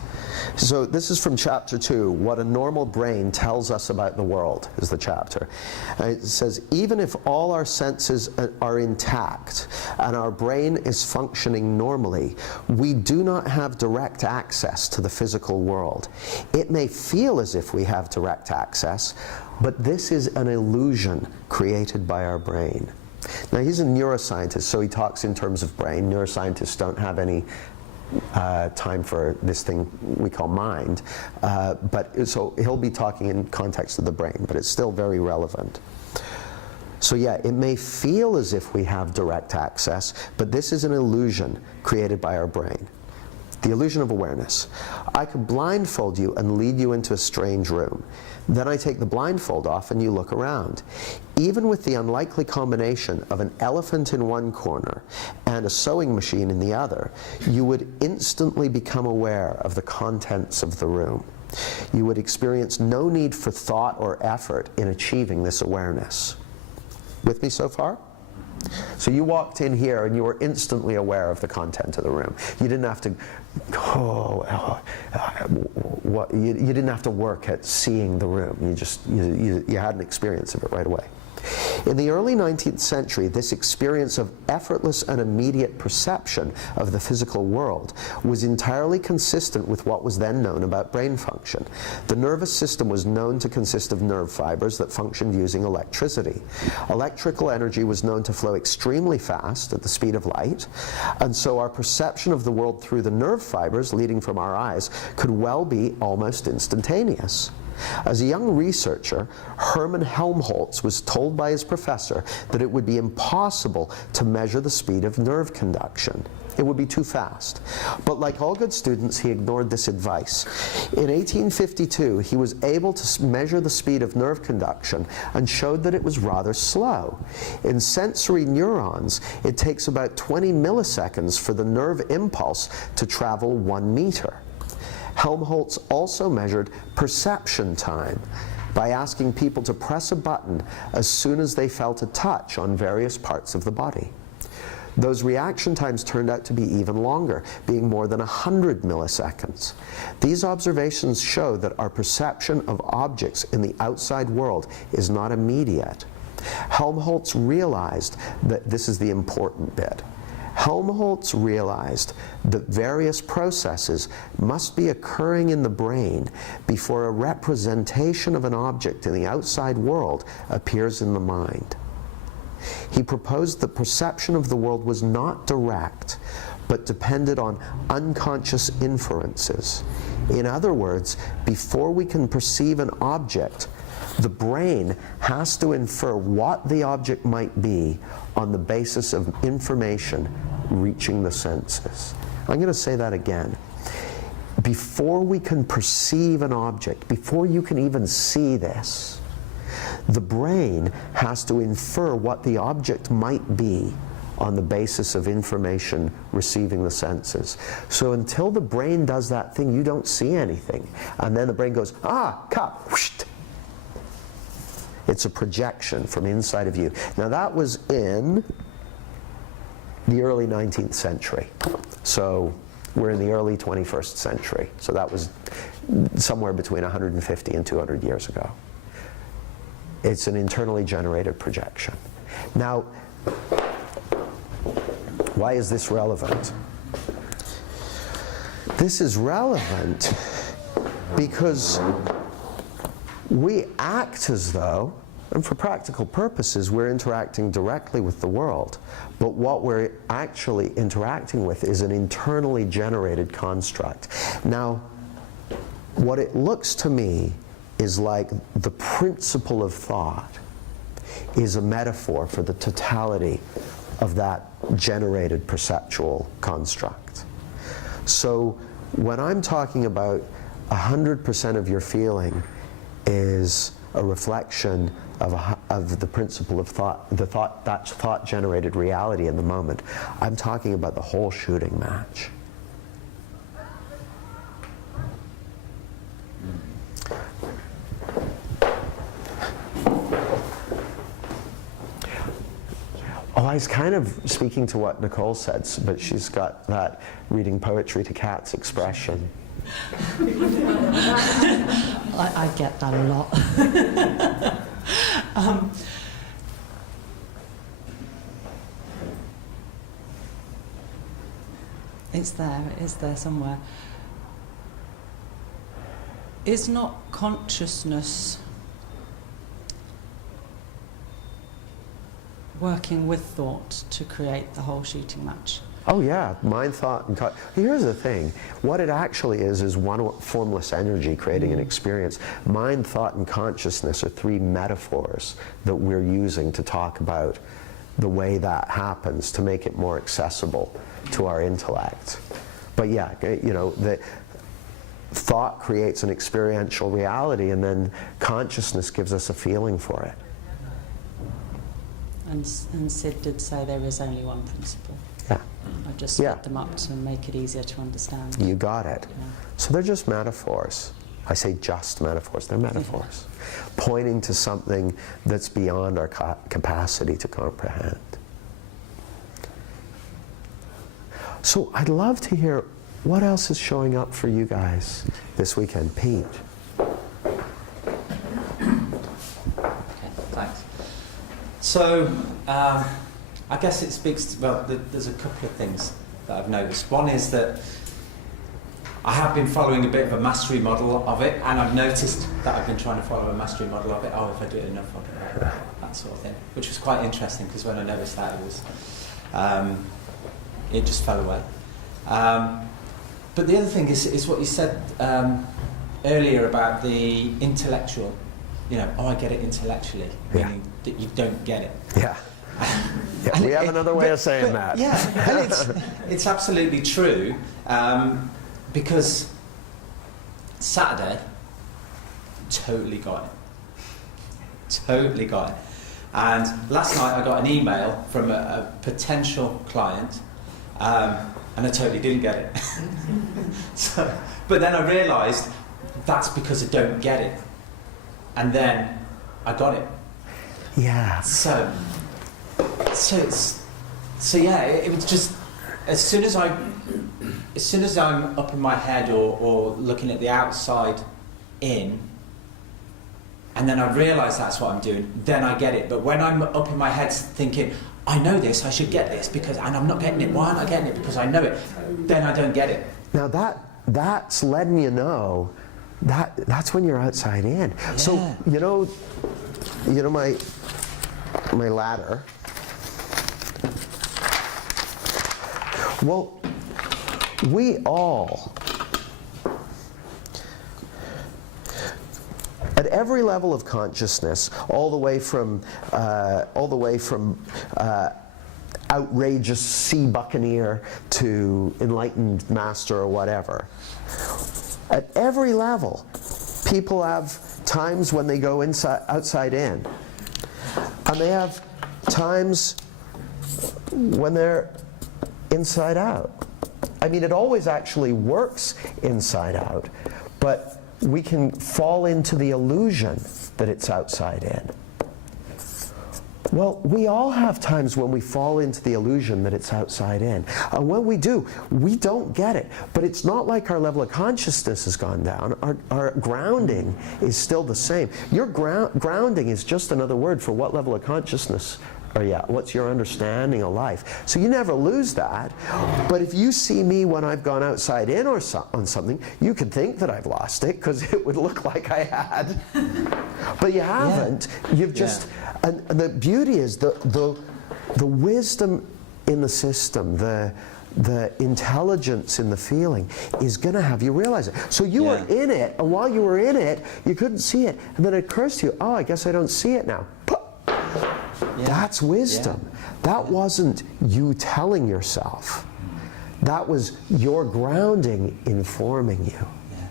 So this is from chapter 2, What a Normal Brain Tells Us About the World, is the chapter. It says, even if all our senses are intact and our brain is functioning normally, we do not have direct access to the physical world. It may feel as if we have direct access, but this is an illusion created by our brain. Now, he's a neuroscientist, so he talks in terms of brain. Neuroscientists don't have any time for this thing we call mind. So he'll be talking in context of the brain, but it's still very relevant. So yeah, it may feel as if we have direct access, but this is an illusion created by our brain. The illusion of awareness. I could blindfold you and lead you into a strange room. Then I take the blindfold off and you look around. Even with the unlikely combination of an elephant in one corner and a sewing machine in the other, you would instantly become aware of the contents of the room. You would experience no need for thought or effort in achieving this awareness. With me so far? So you walked in here and you were instantly aware of the content of the room. You didn't have to, you didn't have to work at seeing the room. You had an experience of it right away. In the early 19th century, this experience of effortless and immediate perception of the physical world was entirely consistent with what was then known about brain function. The nervous system was known to consist of nerve fibers that functioned using electricity. Electrical energy was known to flow extremely fast at the speed of light, and so our perception of the world through the nerve fibers leading from our eyes could well be almost instantaneous. As a young researcher, Hermann Helmholtz was told by his professor that it would be impossible to measure the speed of nerve conduction. It would be too fast. But like all good students, he ignored this advice. In 1852, he was able to measure the speed of nerve conduction and showed that it was rather slow. In sensory neurons, it takes about 20 milliseconds for the nerve impulse to travel 1 meter. Helmholtz also measured perception time by asking people to press a button as soon as they felt a touch on various parts of the body. Those reaction times turned out to be even longer, being more than 100 milliseconds. These observations show that our perception of objects in the outside world is not immediate. Helmholtz realized that this is the important bit. Helmholtz realized that various processes must be occurring in the brain before a representation of an object in the outside world appears in the mind. He proposed that perception of the world was not direct, but depended on unconscious inferences. In other words, before we can perceive an object, the brain has to infer what the object might be on the basis of information reaching the senses. I'm going to say that again. Before we can perceive an object, before you can even see this, the brain has to infer what the object might be on the basis of information receiving the senses. So until the brain does that thing, you don't see anything. And then the brain goes, ah, cup, whoosh. It's a projection from inside of you. Now that was in the early 19th century. So we're in the early 21st century. So that was somewhere between 150 and 200 years ago. It's an internally generated projection. Now, why is this relevant? This is relevant because we act as though, and for practical purposes, we're interacting directly with the world. But what we're actually interacting with is an internally generated construct. Now, what it looks to me is like the principle of thought is a metaphor for the totality of that generated perceptual construct. So when I'm talking about 100% of your feeling is a reflection of the principle of thought, that thought-generated reality in the moment, I'm talking about the whole shooting match. Oh, I was kind of speaking to what Nicole said, but she's got that reading poetry to cats expression. I get that a lot. It's there somewhere. Is not consciousness working with thought to create the whole shooting match? Oh yeah, mind, thought, and here's the thing. What it actually is one formless energy creating an experience. Mind, thought, and consciousness are three metaphors that we're using to talk about the way that happens to make it more accessible to our intellect. But yeah, you know, the thought creates an experiential reality, and then consciousness gives us a feeling for it. And Sid did say there is only one principle. Yeah. I've just split them up to make it easier to understand. You got it. Yeah. So they're just metaphors. I say just metaphors, they're metaphors, pointing to something that's beyond our capacity to comprehend. So I'd love to hear what else is showing up for you guys this weekend. Pete. Thanks. So, I guess it speaks to, well, there's a couple of things that I've noticed. One is that I have been following a bit of a mastery model of it, and I've noticed that I've been trying to follow a mastery model of it. Oh, if I do it enough, I'll get it, that sort of thing. Which was quite interesting, because when I noticed that, it just fell away. But the other thing is what you said earlier about the intellectual. You know, oh, I get it intellectually, meaning that you don't get it. Yeah. Yeah, we have another way of saying that. Yeah, and it's absolutely true, because Saturday, totally got it. Totally got it. And last night I got an email from a potential client, and I totally didn't get it. But then I realised that's because I don't get it. And then I got it. Yeah. So yeah, it was just as soon as I'm up in my head or looking at the outside in, and then I realise that's what I'm doing, then I get it. But when I'm up in my head thinking, I know this, I should get this, and I'm not getting it, why aren't I getting it? Because I know it, then I don't get it. Now that's letting you know that's when you're outside in. Yeah. So you know my ladder. Well, we all, at every level of consciousness, all the way from outrageous sea buccaneer to enlightened master or whatever, at every level, people have times when they go outside in, and they have times when they're inside out. I mean, it always actually works inside out, but we can fall into the illusion that it's outside in. Well, we all have times when we fall into the illusion that it's outside in. And when we do, we don't get it. But it's not like our level of consciousness has gone down. Our grounding is still the same. Your grounding is just another word for what level of consciousness are you at? What's your understanding of life? So you never lose that. But if you see me when I've gone outside in on something, you could think that I've lost it because it would look like I had. But you haven't. Yeah. You've just... Yeah. And the beauty is the wisdom in the system, the intelligence in the feeling is going to have you realize it. So you were in it, and while you were in it, you couldn't see it. And then it occurs to you, oh, I guess I don't see it now. Yeah. That's wisdom. Yeah. That wasn't you telling yourself. That was your grounding informing you. Yeah.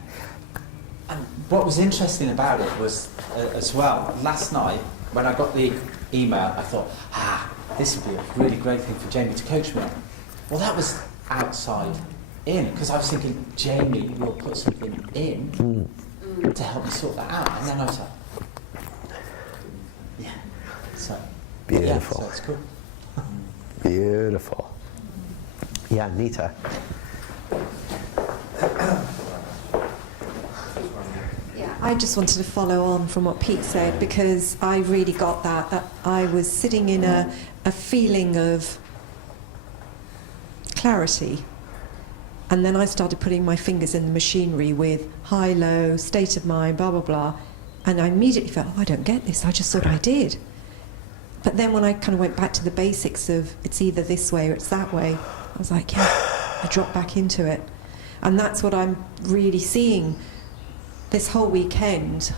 And what was interesting about it was, as well, last night, when I got the email, I thought, this would be a really great thing for Jamie to coach me on. Well, that was outside in, because I was thinking, Jamie will put something in to help me sort that out. And then I was like, yeah. So, beautiful. Yeah, so it's cool. Beautiful. Yeah, Nita. I just wanted to follow on from what Pete said, because I really got that I was sitting in a feeling of clarity, and then I started putting my fingers in the machinery with high, low, state of mind, blah, blah, blah, and I immediately felt, oh, I don't get this, I just thought I did. But then when I kind of went back to the basics of it's either this way or it's that way, I was like, yeah, I dropped back into it. And that's what I'm really seeing this whole weekend.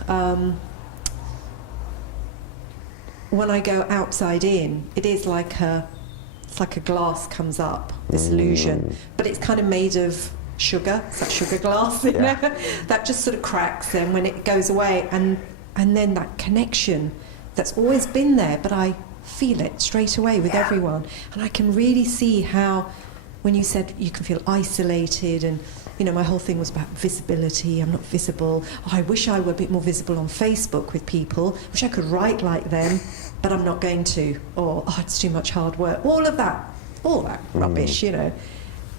When I go outside in, it is like it's like a glass comes up, this illusion, but it's kind of made of sugar. It's that sugar glass, you know, that just sort of cracks. And when it goes away, and then that connection that's always been there, but I feel it straight away with everyone, and I can really see how, when you said you can feel isolated, and you know, my whole thing was about visibility. I'm not visible. Oh, I wish I were a bit more visible on Facebook with people. Wish I could write like them, but I'm not going to. Or, oh, it's too much hard work. All that rubbish, you know.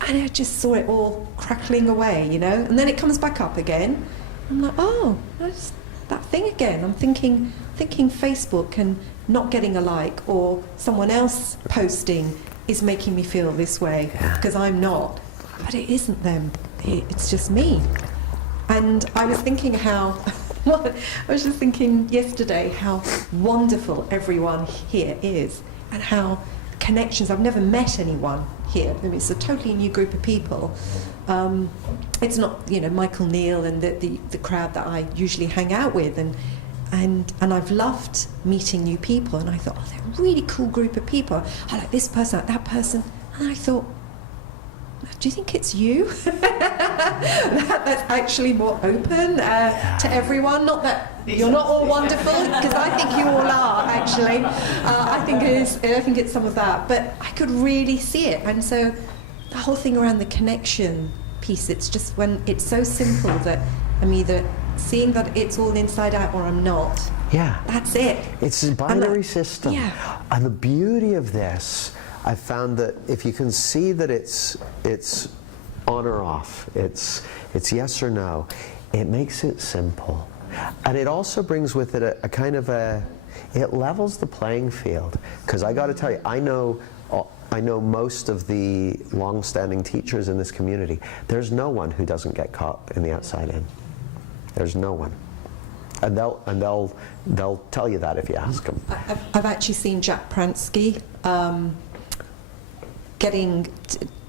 And I just saw it all crackling away, you know. And then it comes back up again. I'm like, oh, that's that thing again. I'm thinking Facebook and not getting a like, or someone else posting is making me feel this way because I'm not. But it isn't them. It's just me. And I was thinking how, I was just thinking yesterday how wonderful everyone here is, and how connections. I've never met anyone here. I mean, it's a totally new group of people. It's not, you know, Michael Neal and the crowd that I usually hang out with, and I've loved meeting new people. And I thought, oh, they're a really cool group of people. I like this person, I like that person. And I thought, do you think it's you? That's actually more open to everyone. Not that you're not all wonderful, because I think you all are, actually. I think it is. I think it's some of that. But I could really see it. And so the whole thing around the connection piece, it's just when it's so simple that I'm either seeing that it's all inside out or I'm not. Yeah. That's it. It's a binary that, system. Yeah. And the beauty of this, I found that if you can see that it's on or off, it's yes or no, it makes it simple. And it also brings with it a kind of it levels the playing field. Because I got to tell you, I know most of the long-standing teachers in this community. There's no one who doesn't get caught in the outside in. There's no one. And they'll tell you that if you ask them. I've actually seen Jack Pransky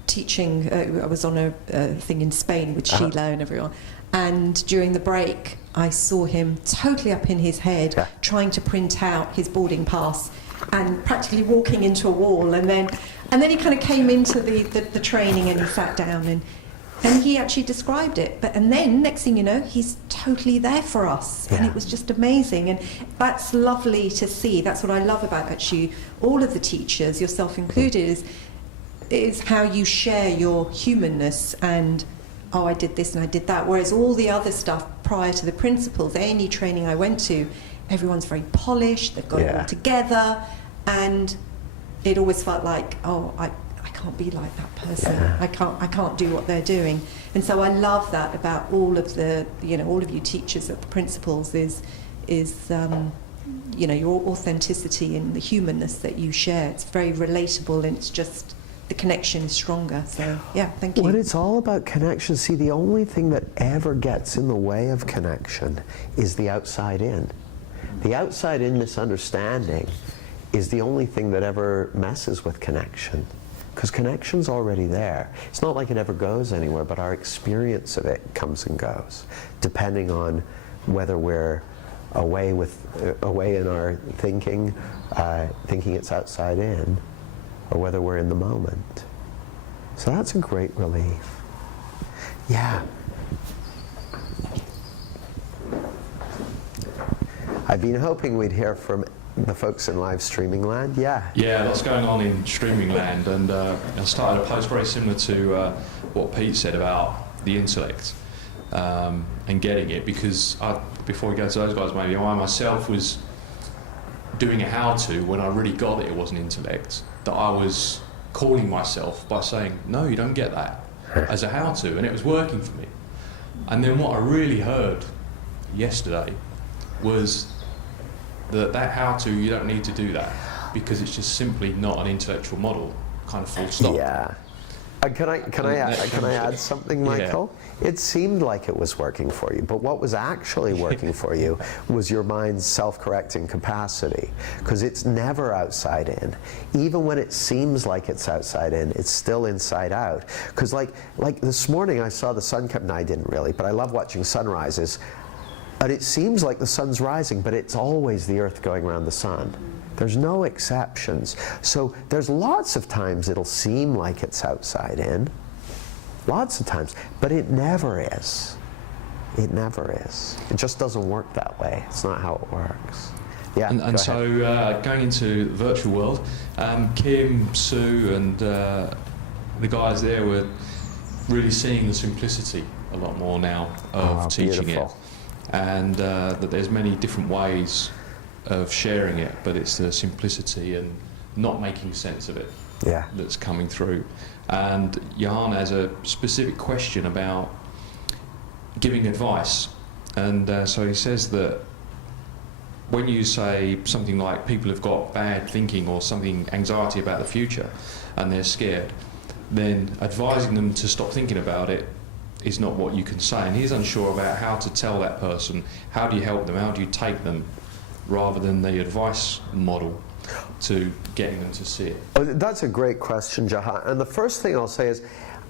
teaching. I was on a thing in Spain with Sheila and everyone, and during the break I saw him totally up in his head trying to print out his boarding pass and practically walking into a wall, and then he kind of came into the training and he sat down and he actually described it. And then next thing you know, he's totally there for us, and it was just amazing. And that's lovely to see. That's what I love about actually all of the teachers, yourself included, is how you share your humanness and, oh, I did this and I did that. Whereas all the other stuff prior to the principles, any training I went to, everyone's very polished, they've got it all together, and it always felt like, oh, I can't be like that person. I can't do what they're doing. And so I love that about all of the, all of you teachers at the principles is your authenticity and the humanness that you share. It's very relatable, and it's just, the connection is stronger. So yeah, thank you. When it's all about connection, see, the only thing that ever gets in the way of connection is the outside in. The outside in misunderstanding is the only thing that ever messes with connection, because connection's already there. It's not like it ever goes anywhere, but our experience of it comes and goes, depending on whether we're away in our thinking it's outside in, or whether we're in the moment. So that's a great relief. Yeah. I've been hoping we'd hear from the folks in live streaming land. Yeah, lots going on in streaming land, and I started a post very similar to what Pete said about the intellect and getting it, because before we go to those guys, maybe I myself was doing a how-to when I really got it wasn't intellect, that I was calling myself by saying, no, you don't get that, as a how-to, and it was working for me. And then what I really heard yesterday was that how-to, you don't need to do that, because it's just simply not an intellectual model, kind of full stop. Yeah. Can I add something, Michael? It seemed like it was working for you, but what was actually working for you was your mind's self-correcting capacity, because it's never outside in. Even when it seems like it's outside in, it's still inside out. Because like this morning I saw the sun come, and I didn't really, but I love watching sunrises, and it seems like the sun's rising, but it's always the Earth going around the sun. There's no exceptions. So there's lots of times it'll seem like it's outside in, lots of times, but it never is. It never is. It just doesn't work that way. It's not how it works. Yeah. And so going into the virtual world, Kim, Sue, and the guys there were really seeing the simplicity a lot more now of teaching beautiful. it, and that there's many different ways of sharing it, but it's the simplicity and not making sense of it that's coming through. And Johan has a specific question about giving advice, and so he says that when you say something like people have got bad thinking or something, anxiety about the future, and they're scared, then advising them to stop thinking about it is not what you can say. And he's unsure about how to tell that person, how do you help them, how do you take them, rather than the advice model to getting them to see it. That's a great question, Jahan. And the first thing I'll say is,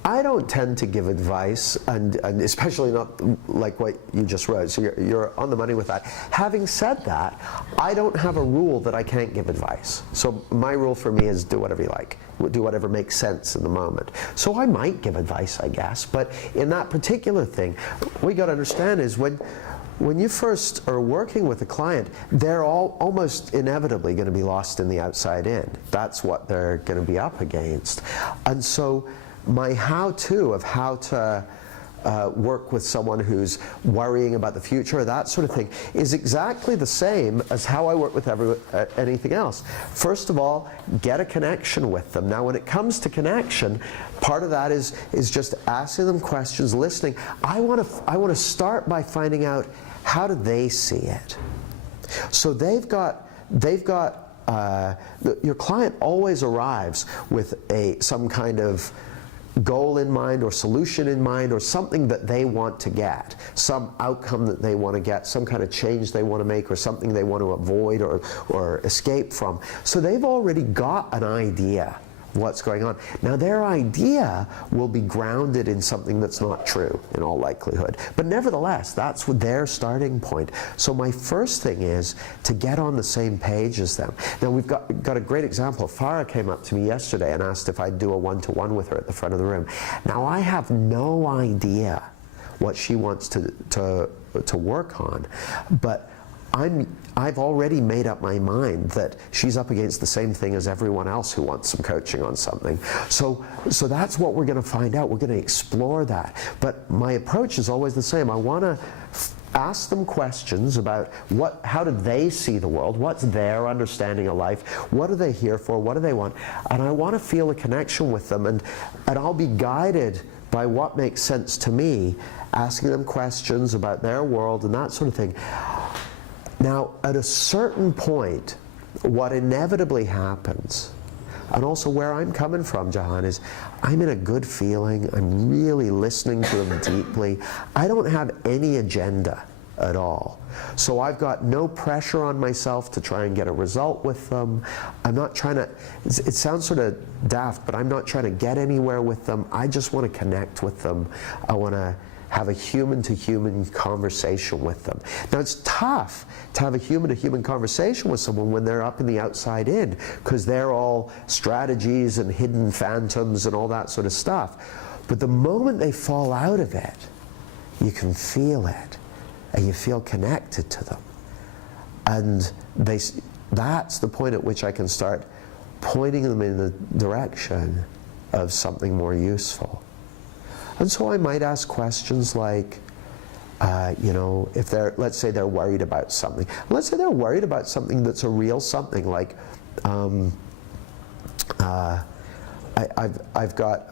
I don't tend to give advice, and especially not like what you just wrote, so you're on the money with that. Having said that, I don't have a rule that I can't give advice. So my rule for me is do whatever you like, do whatever makes sense in the moment. So I might give advice, I guess, but in that particular thing, what you got to understand is when you first are working with a client, they're all almost inevitably going to be lost in the outside in. That's what they're going to be up against. And so my how-to of how to work with someone who's worrying about the future, that sort of thing, is exactly the same as how I work with anything else. First of all, get a connection with them. Now, when it comes to connection, part of that is just asking them questions, listening. I want to start by finding out, how do they see it? So your client always arrives with some kind of goal in mind or solution in mind, or something that they want to get, some outcome that they want to get, some kind of change they want to make, or something they want to avoid or escape from. So they've already got an idea what's going on. Now their idea will be grounded in something that's not true in all likelihood, but nevertheless that's their starting point. So my first thing is to get on the same page as them. Now we've got a great example. Farah came up to me yesterday and asked if I'd do a one-to-one with her at the front of the room. Now I have no idea what she wants to work on, but I've already made up my mind that she's up against the same thing as everyone else who wants some coaching on something. So that's what we're going to find out. We're going to explore that. But my approach is always the same. I want to ask them questions about how do they see the world, what's their understanding of life, what are they here for, what do they want, and I want to feel a connection with them, and I'll be guided by what makes sense to me, asking them questions about their world and that sort of thing. Now, at a certain point, what inevitably happens, and also where I'm coming from, Jahan, is I'm in a good feeling, I'm really listening to them deeply. I don't have any agenda at all. So I've got no pressure on myself to try and get a result with them. I'm not trying to, it sounds sort of daft, but I'm not trying to get anywhere with them. I just want to connect with them. I want to have a human-to-human conversation with them. Now it's tough to have a human-to-human conversation with someone when they're up in the outside in, because they're all strategies and hidden phantoms and all that sort of stuff. But the moment they fall out of it, you can feel it, and you feel connected to them. And that's the point at which I can start pointing them in the direction of something more useful. And so I might ask questions like, if let's say they're worried about something. Let's say they're worried about something that's a real something, like, I've got,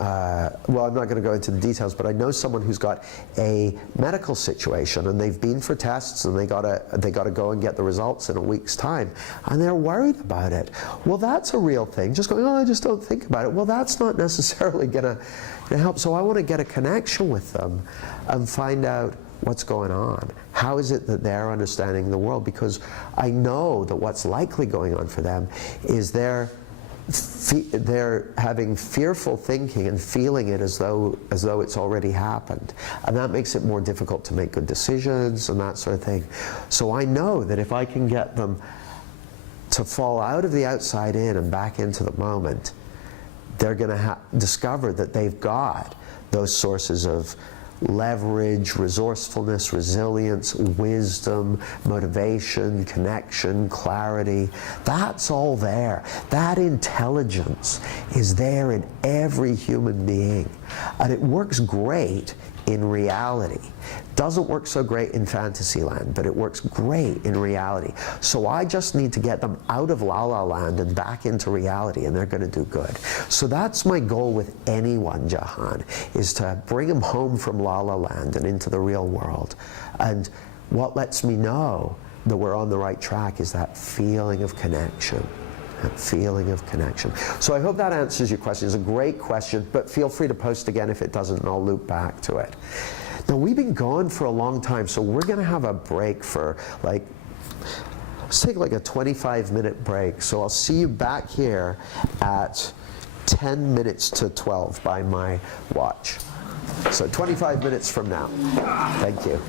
well, I'm not going to go into the details, but I know someone who's got a medical situation, and they've been for tests, and they gotta go and get the results in a week's time, and they're worried about it. Well, that's a real thing. Just going, oh, I just don't think about it. Well, that's not necessarily going to help. So I want to get a connection with them and find out what's going on. How is it that they're understanding the world? Because I know that what's likely going on for them is they're having fearful thinking and feeling it as though it's already happened, and that makes it more difficult to make good decisions and that sort of thing. So I know that if I can get them to fall out of the outside in and back into the moment, they're going to discover that they've got those sources of leverage, resourcefulness, resilience, wisdom, motivation, connection, clarity. That's all there. That intelligence is there in every human being. And it works great in reality. Doesn't work so great in fantasy land, but it works great in reality. So I just need to get them out of La La Land and back into reality, and they're going to do good. So that's my goal with anyone, Jahan, is to bring them home from La La Land and into the real world. And what lets me know that we're on the right track is that feeling of connection. That feeling of connection. So I hope that answers your question. It's a great question, but feel free to post again if it doesn't, and I'll loop back to it. Now, we've been gone for a long time, so we're going to have a break for let's take like a 25-minute break. So I'll see you back here at 10 minutes to 12 by my watch. So 25 minutes from now. Thank you.